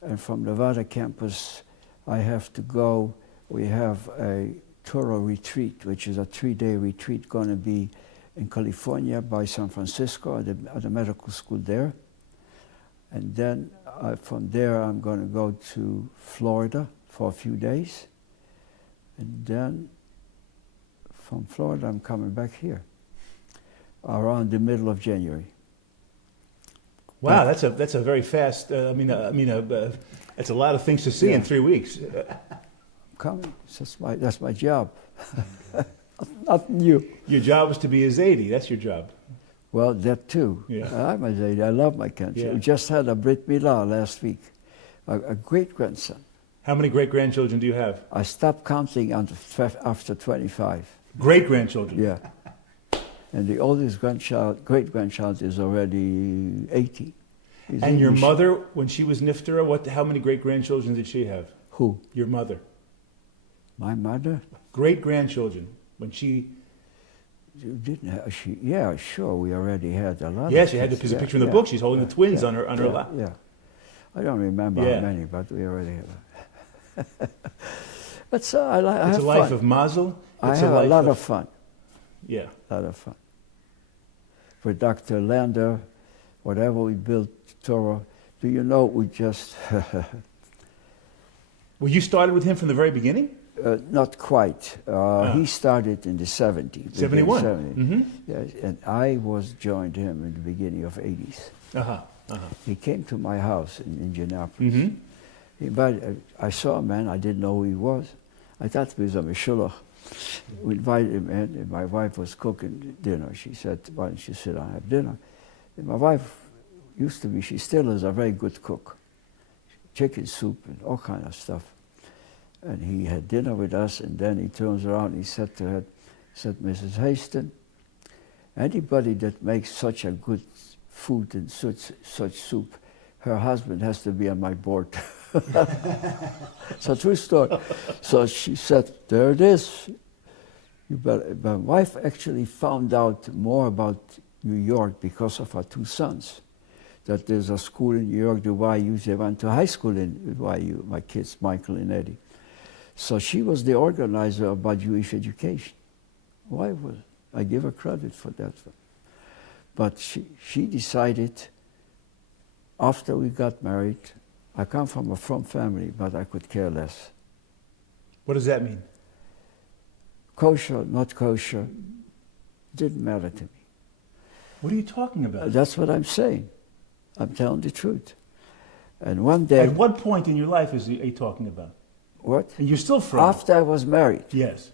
And from Nevada campus, I have to go, we have a Tura retreat, which is a 3-day retreat going to be in California by San Francisco at the medical school there. And then from there, I'm going to go to Florida for a few days. And then from Florida, I'm coming back here. around the middle of January. Wow, that's a very fast. That's a lot of things to see in 3 weeks. Coming, that's my job. Not new. Your job is to be a Zaidi. That's your job. Well, that too. Yeah. I'm a Zaidi. I love my country. Yeah. We just had a Brit Milah last week, a great-grandson. How many great-grandchildren do you have? I stopped counting after 25. Great-grandchildren? Yeah. And the oldest great-grandchild is already 80. And your mother, when she was Niftera, how many great-grandchildren did she have? Who? Your mother. My mother? Great-grandchildren. When she... You didn't have, yeah, sure, we already had a lot. Yes, you had the picture in the book. She's holding the twins on her lap. Yeah. I don't remember how many, but we already have. But so I have It's a life of mazel. I have a lot of fun. Yeah. A lot of fun. For Dr. Lander, whatever we built, Torah, do you know, we just... Well, you started with him from the very beginning? Not quite. He started in the 70s. 71? Mm-hmm. Yes, and I joined him in the beginning of 80s. He came to my house in Indianapolis. Mm-hmm. I saw a man, I didn't know who he was. I thought he was a Meshulach. We invited him in, and my wife was cooking dinner. She said, why don't you sit down and have dinner? And my wife used to be, she still is a very good cook. Chicken soup and all kind of stuff. And he had dinner with us, and then he turns around and he said to her, Mrs. Hasten, anybody that makes such a good food and such soup, her husband has to be on my board. It's a true story. So she said, there it is. My wife actually found out more about New York because of her two sons. That there's a school in New York, the YU. They went to high school in YU, my kids, Michael and Eddie. So she was the organizer about Jewish education. Why was I give her credit for that. But she decided, after we got married, I come from a frum family, but I could care less. What does that mean? Kosher, not kosher, didn't matter to me. What are you talking about? That's what I'm saying. I'm telling the truth. And one day... At what point in your life are you talking about? What? And you're still from? After I was married. Yes.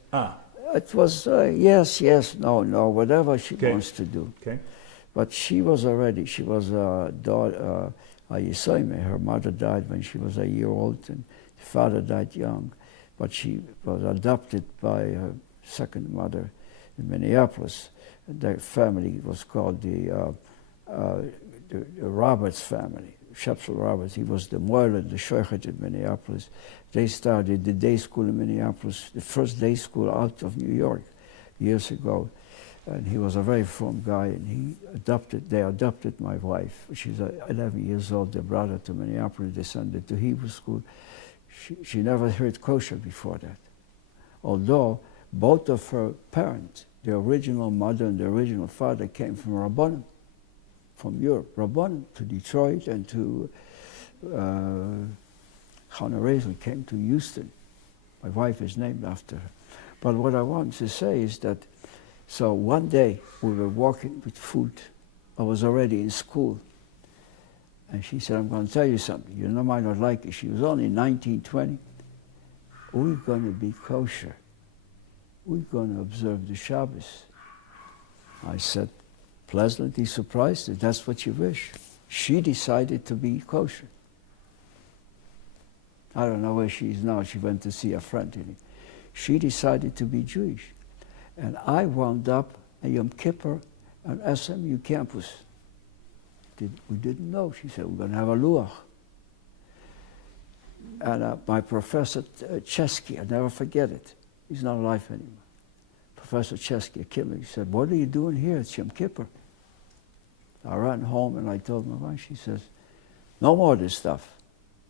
It was yes, no, whatever she wants to do. Okay. But she was a daughter, her mother died when she was a year old, and her father died young. But she was adopted by her second mother in Minneapolis. Their family was called the Roberts family. Shepsel Roberts, he was the Moiler, the Shoichet in Minneapolis. They started the day school in Minneapolis, the first day school out of New York years ago. And he was a very frum guy, and they adopted my wife. She's 11 years old. They brought her to Minneapolis. They sent her to Hebrew school. She never heard kosher before that. Although both of her parents, the original mother and the original father, came from Rabbanim, from Europe. Rabbanim to Detroit and to Chana came to Houston. My wife is named after her. But what I want to say is that, so one day we were walking with food. I was already in school. And she said, I'm going to tell you something. You might not like it. She was only 19, 20. We're going to be kosher. We're going to observe the Shabbos. I said, pleasantly surprised if that's what you wish. She decided to be kosher. I don't know where she is now. She went to see a friend. She decided to be Jewish. And I wound up at Yom Kippur on SMU campus. We didn't know. She said, we're going to have a luach. And my professor, Chesky, I'll never forget it. He's not alive anymore. Professor Chesky, a killer, he said, what are you doing here? It's Yom Kippur. I ran home and I told my wife, she says, no more of this stuff.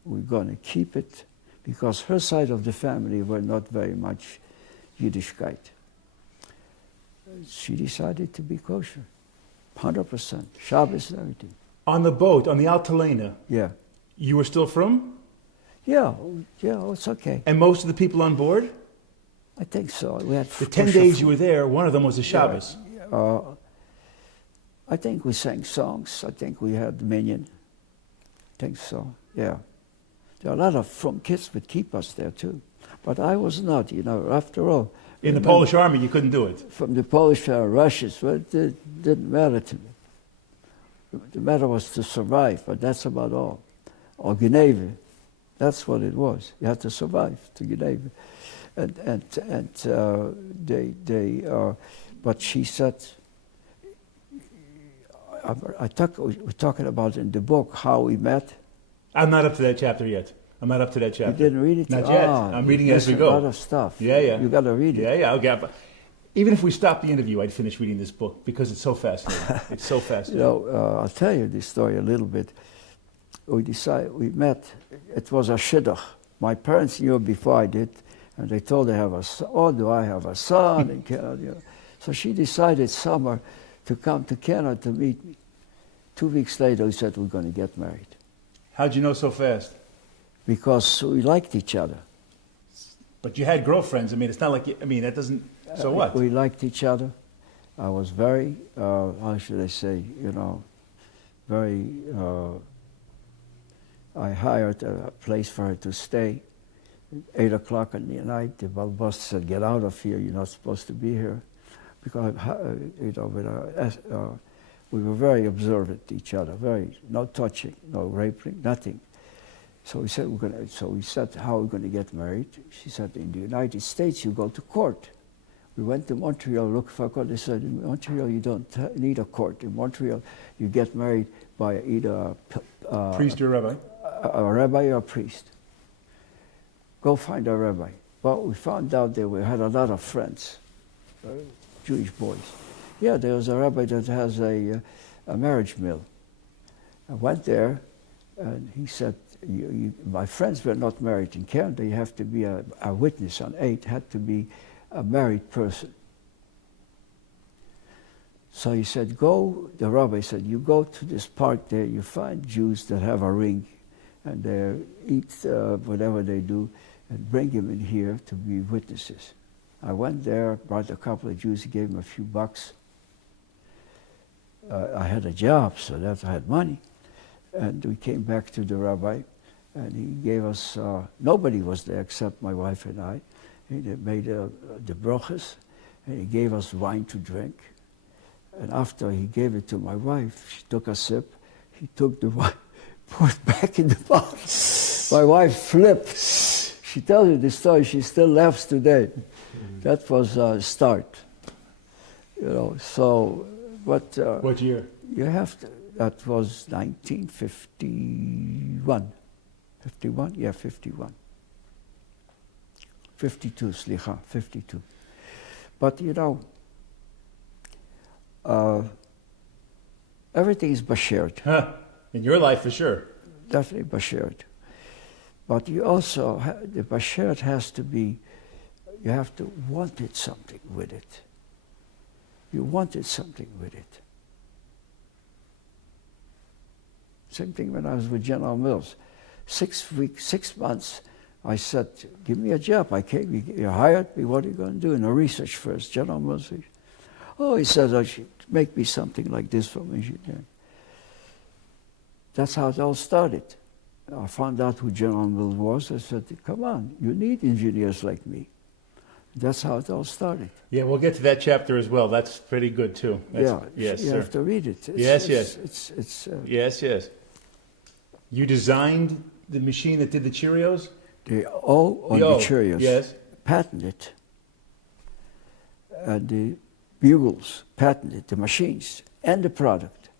We're going to keep it, because her side of the family were not very much Yiddishkeit. She decided to be kosher, 100%, Shabbos and everything. On the boat, on the Altalena, yeah, you were still from? Yeah, it's okay. And most of the people on board? I think so. We had the 10 days you were there, one of them was the Shabbos. I think we sang songs. I think we had Minion. I think so, yeah. There are a lot of from kids would keep us there too. But I was not, you know, after all. In the Polish army, you couldn't do it. From the Polish Russians, well, it didn't matter to me. The matter was to survive, but that's about all. Or Geneva, that's what it was. You had to survive to Geneva. But she said, we're talking about in the book how we met. I'm not up to that chapter yet. I'm not up to that chapter. You didn't read it? Not yet. I'm reading it as we go. A lot of stuff. Yeah, yeah. You got to read it. Yeah, yeah. Okay. But even if we stopped the interview, I'd finish reading this book because it's so fascinating. It's so fascinating. You know, I'll tell you this story a little bit. We met. It was a shidduch. My parents knew before I did, and they told they have a son. Oh, do I have a son in Canada? You know. So she decided summer to come to Canada to meet me. 2 weeks later, we said we're going to get married. How'd you know so fast? Because we liked each other. But you had girlfriends. I mean, it's not like you, I mean, that doesn't. So what? We liked each other. I was very, how should I say, you know, very. I hired a place for her to stay. 8 o'clock in the night, the boss said, "Get out of here. You're not supposed to be here," because you know, with we were very observant to each other. Very no touching, no raping, nothing. So we said we said, how are we going to get married? She said, in the United States you go to court. We went to Montreal, look for a court. They said, in Montreal you don't need a court. In Montreal you get married by either priest or rabbi? A rabbi or a priest. Go find a rabbi. Well, we found out that we had a lot of friends, Jewish boys. Yeah, there was a rabbi that has a marriage mill. I went there and he said, my friends were not married in Canada. You have to be a witness on 8, had to be a married person. So he said, the rabbi said, you go to this park there, you find Jews that have a ring and they eat whatever they do and bring them in here to be witnesses. I went there, brought a couple of Jews, gave them a few bucks. I had a job, so that I had money. And we came back to the rabbi, and he gave us, nobody was there except my wife and I. He made the brochas, and he gave us wine to drink. And after he gave it to my wife, she took a sip, he took the wine, poured it back in the bottle. My wife flipped. She tells you the story, she still laughs today. That was a start, you know, so, but... what year? You have to, that was 1951. 51? Yeah, 51. 52, slicha, 52. But you know, everything is bashirt. Huh. In your life, for sure. Definitely bashirt. But you also, the bashirt has to be, you have to wanted something with it. You wanted something with it. Same thing when I was with General Mills. 6 months, I said, give me a job. I came, you hired me, what are you going to do? In a research first. General Mills, he said, I should make me something like this from engineering. That's how it all started. I found out who General Mills was. I said, come on, you need engineers like me. That's how it all started. Yeah, we'll get to that chapter as well. That's pretty good too. Yes, you sir. have to read it. Yes. Yes. You designed the machine that did the Cheerios? The O on the Cheerios. Yes. Patented. The bugles, patented, the machines and the product.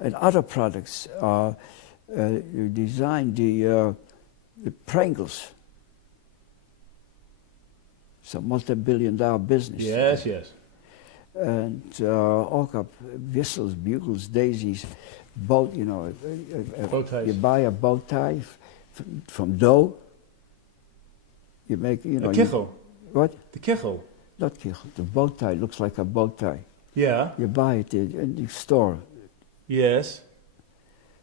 And other products, you designed the Pringles. It's a multi-billion-dollar business. Yes. And all kind of whistles, bugles, daisies, bow, you know. Bow ties. You buy a bow tie from dough. You make, you know. A kichel. What? The kichel. Not kichel. The bow tie looks like a bow tie. Yeah. You buy it in the store. Yes.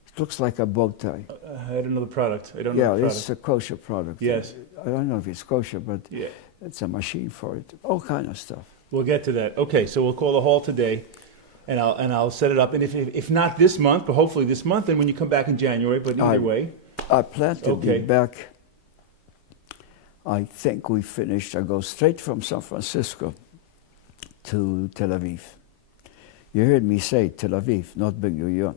It looks like a bow tie. I don't know the product. I don't know the product. It's a kosher product. Yes. I don't know if it's kosher, but yeah. It's a machine for it. All kind of stuff. We'll get to that. Okay, so we'll call a halt today. and I'll set it up. And if not this month, but hopefully this month, then when you come back in January. But either way, I plan to Okay. be back. I think we finished. I go straight from San Francisco to Tel Aviv. You heard me say Tel Aviv, not Ben Gurion.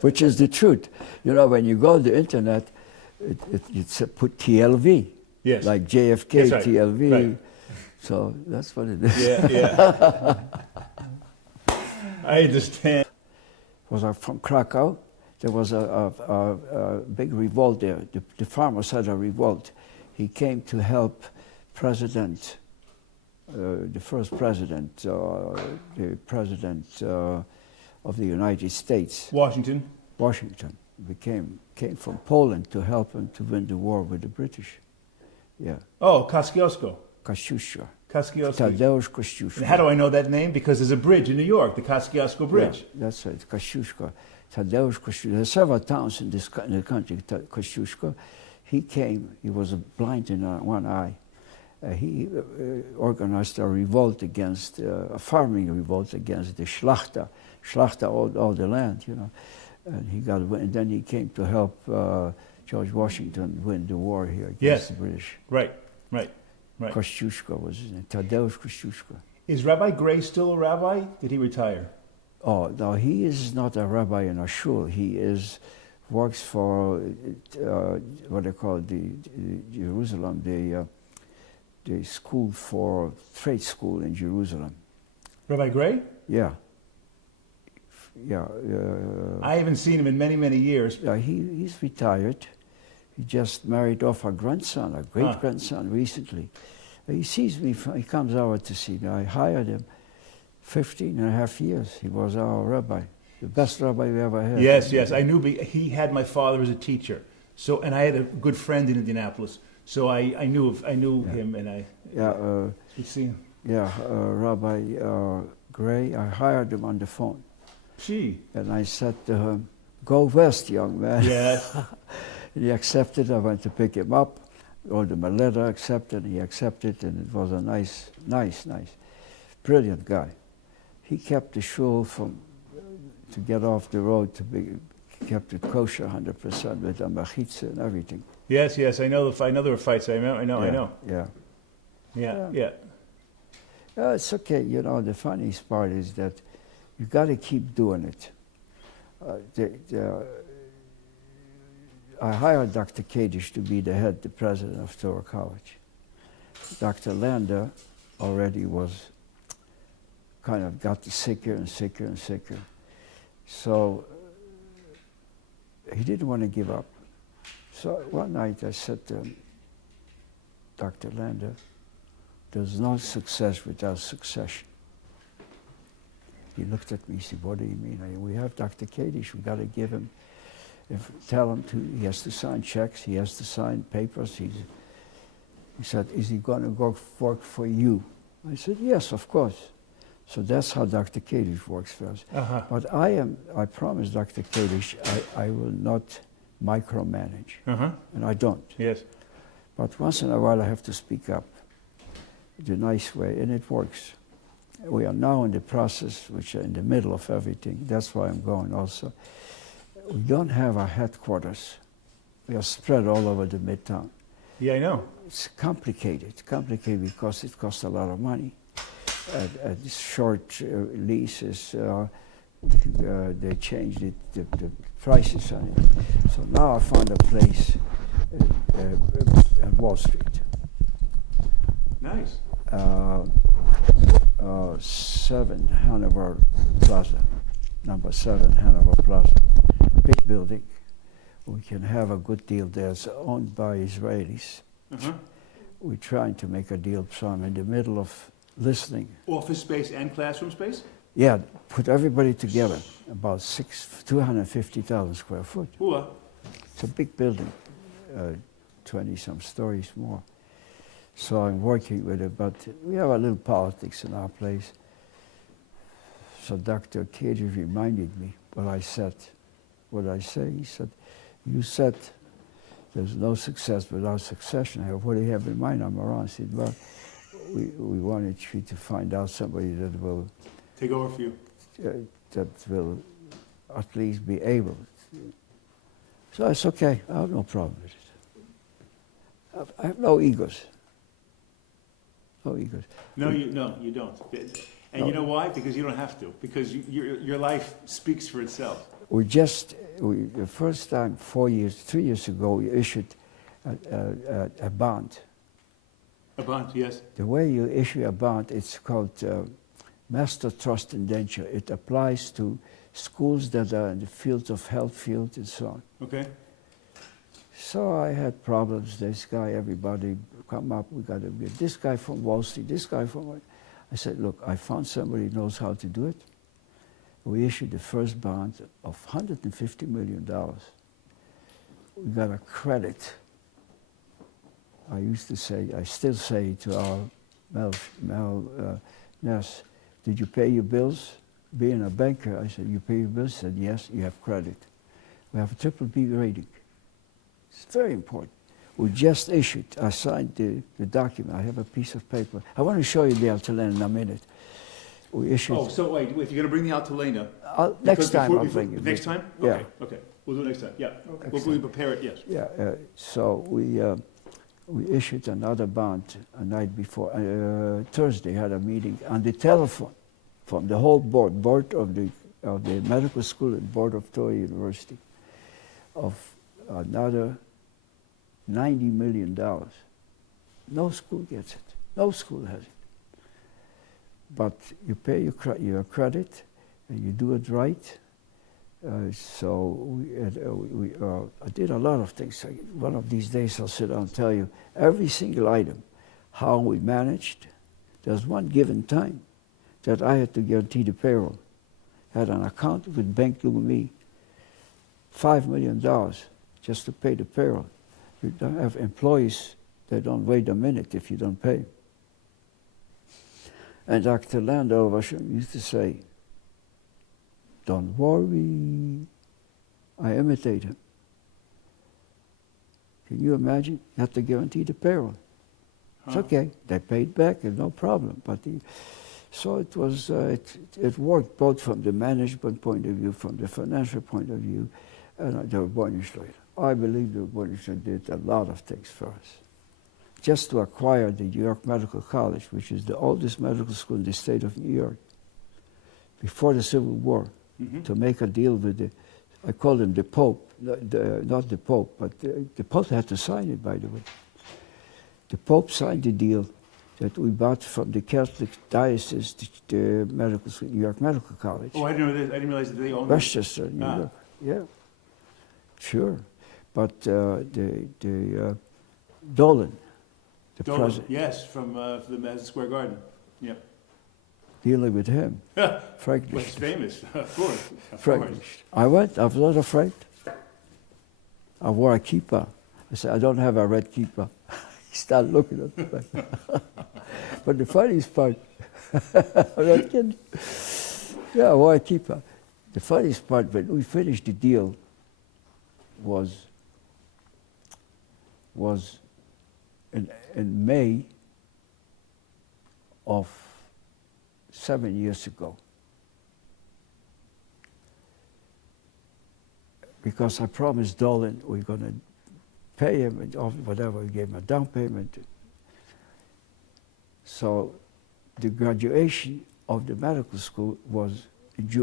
Which is the truth. You know, when you go on the internet, it's put TLV, yes, like JFK, That's right, TLV. right. So that's what it is. yeah. I understand. Was from Krakow. There was a big revolt there. The farmers had a revolt. He came to help President, the first president, the president of the United States, Washington. Washington, came from Poland to help him to win the war with the British. Yeah, Oh, Kosciuszko. Kosciuszko. Kosciuszko. Tadeusz Kosciuszko. And how do I know that name? Because there's a bridge in New York, the Kosciuszko Bridge. Yeah, that's right, Kosciuszko. Tadeusz Kosciuszko. There are several towns in the country, Kosciuszko. He came, he was blind in one eye. He organized a revolt against, a farming revolt against the Schlachter. Schlachter owned all the land, you know. And he got, and then he came to help George Washington win the war here against Yes. the British. Right. Kosciuszko was his name, Tadeusz Kosciuszko. Is Rabbi Gray still a rabbi? Did he retire? Oh, no, he is not a rabbi in a shul. He works for what they call the Jerusalem, the school for trade school in Jerusalem. Rabbi Gray? Yeah. Yeah. I haven't seen him in many, many years. Yeah, he's retired. He just married off a grandson, a great-grandson recently. He sees me, he comes over to see me. I hired him 15 and a half years. He was our rabbi, the best rabbi we ever had. Yes, I knew he had my father as a teacher. So, and I had a good friend in Indianapolis. So I knew him, and I could see him. Yeah, Rabbi Gray, I hired him on the phone. And I said to him, "Go west, young man." Yes. He accepted. I went to pick him up, wrote him a letter, accepted. He accepted, and it was a nice, brilliant guy. He kept the shul to get off the road kept it kosher 100% with a machitza and everything. Yes, I know there were fights. I know. Yeah. It's okay. You know, the funniest part is that you got to keep doing it. I hired Dr. Kadish to be the president of Torah College. Dr. Lander already was kind of got sicker and sicker and sicker. So he didn't want to give up. So one night I said to him, "Dr. Lander, there's no success without succession." He looked at me, he said, "What do you mean?" "We have Dr. Kadish, we've got to give him, tell him he has to sign checks, he has to sign papers." He said, "Is he going to work for you?" I said, "Yes, of course." So that's how Dr. Kadish works for us. Uh-huh. But I promise Dr. Kadish, I will not micromanage. Uh-huh. And I don't. Yes. But once in a while I have to speak up the nice way, and it works. We are now in the process, which are in the middle of everything. That's why I'm going also. We don't have our headquarters. We are spread all over the Midtown. Yeah, I know. It's complicated because it costs a lot of money. Short leases, they changed the prices on it. So now I found a place at Wall Street. Nice. 7 Hanover Plaza, number 7 Hanover Plaza. Big building. We can have a good deal there. It's owned by Israelis. Uh-huh. We're trying to make a deal, so I'm in the middle of listening. Office space and classroom space? Yeah, put everybody together, about 250,000 square foot. Ooh. It's a big building, 20-some stories more. So I'm working with it, but we have a little politics in our place. So Dr. Cady reminded me what I said. What I say, he said, "You said there's no success without succession. What do you have in mind? I'm around. I said, well, we wanted you to find out somebody that will Take over for you. that will at least be able. So it's okay. I have no problem with it. I have no egos. No egos. No, you don't. And No. you know why? Because you don't have to. Because your life speaks for itself. The first time, 3 years ago, we issued a bond. A bond, yes. The way you issue a bond, it's called Master Trust Indenture. It applies to schools that are in the fields of health field and so on. Okay. So I had problems. This guy, everybody come up. We got to get this guy from Wall Street, this guy from. I said, look, I found somebody who knows how to do it. We issued the first bond of $150 million. We got a credit. I used to say, I still say to our Mel Ness, did you pay your bills? Being a banker, I said, you pay your bills? He said, yes, you have credit. We have a triple B rating. It's very important. We just issued, I signed the document. I have a piece of paper. I want to show you the Altalena in a minute. We issued. Oh, so wait, you're going to bring the Altalena? Next time I'll bring it. Next time? Yeah. Okay, okay. We'll do it next time, yeah. Next We'll time. prepare it, yes. Yeah, so we issued another bond a night before. Thursday had a meeting on the telephone from the whole board of the medical school and board of Toy University, of another $90 million. No school gets it. No school has it. But you pay your credit and you do it right. I did a lot of things. One of these days I'll sit down and tell you every single item, how we managed. There's one given time that I had to guarantee the payroll. Had an account with Bank Leumi, $5 million just to pay the payroll. You don't have employees that don't wait a minute if you don't pay. And Dr. Landau used to say, don't worry. I imitate him. Can you imagine? You have to guarantee the payroll. It's okay. They paid back and no problem. But so it was. It worked both from the management point of view, from the financial point of view, and the Wohlgelernter. I believe the Wohlgelernter did a lot of things for us. Just to acquire the New York Medical College, which is the oldest medical school in the state of New York, before the Civil War, to make a deal with the, I call him the Pope, not the Pope, but the Pope had to sign it, by the way. The Pope signed the deal that we bought from the Catholic diocese, the medical school, New York Medical College. Oh, I didn't know that. I didn't realize that they owned Westchester, New York. Yeah, sure. But Dolan, the president. Yes, from the Madison Square Garden. Yep. Dealing with him, frankly. Well, he's famous, of course. Frankly. I was not afraid. I wore a kippah. I said, I don't have a red kippah. He started looking at me. But the funniest part, I'm not kidding. Yeah, I wore a kippah. The funniest part, when we finished the deal, was in May of 7 years ago. Because I promised Dolan we're going to pay him and whatever, we gave him a down payment. So the graduation of the medical school was in June.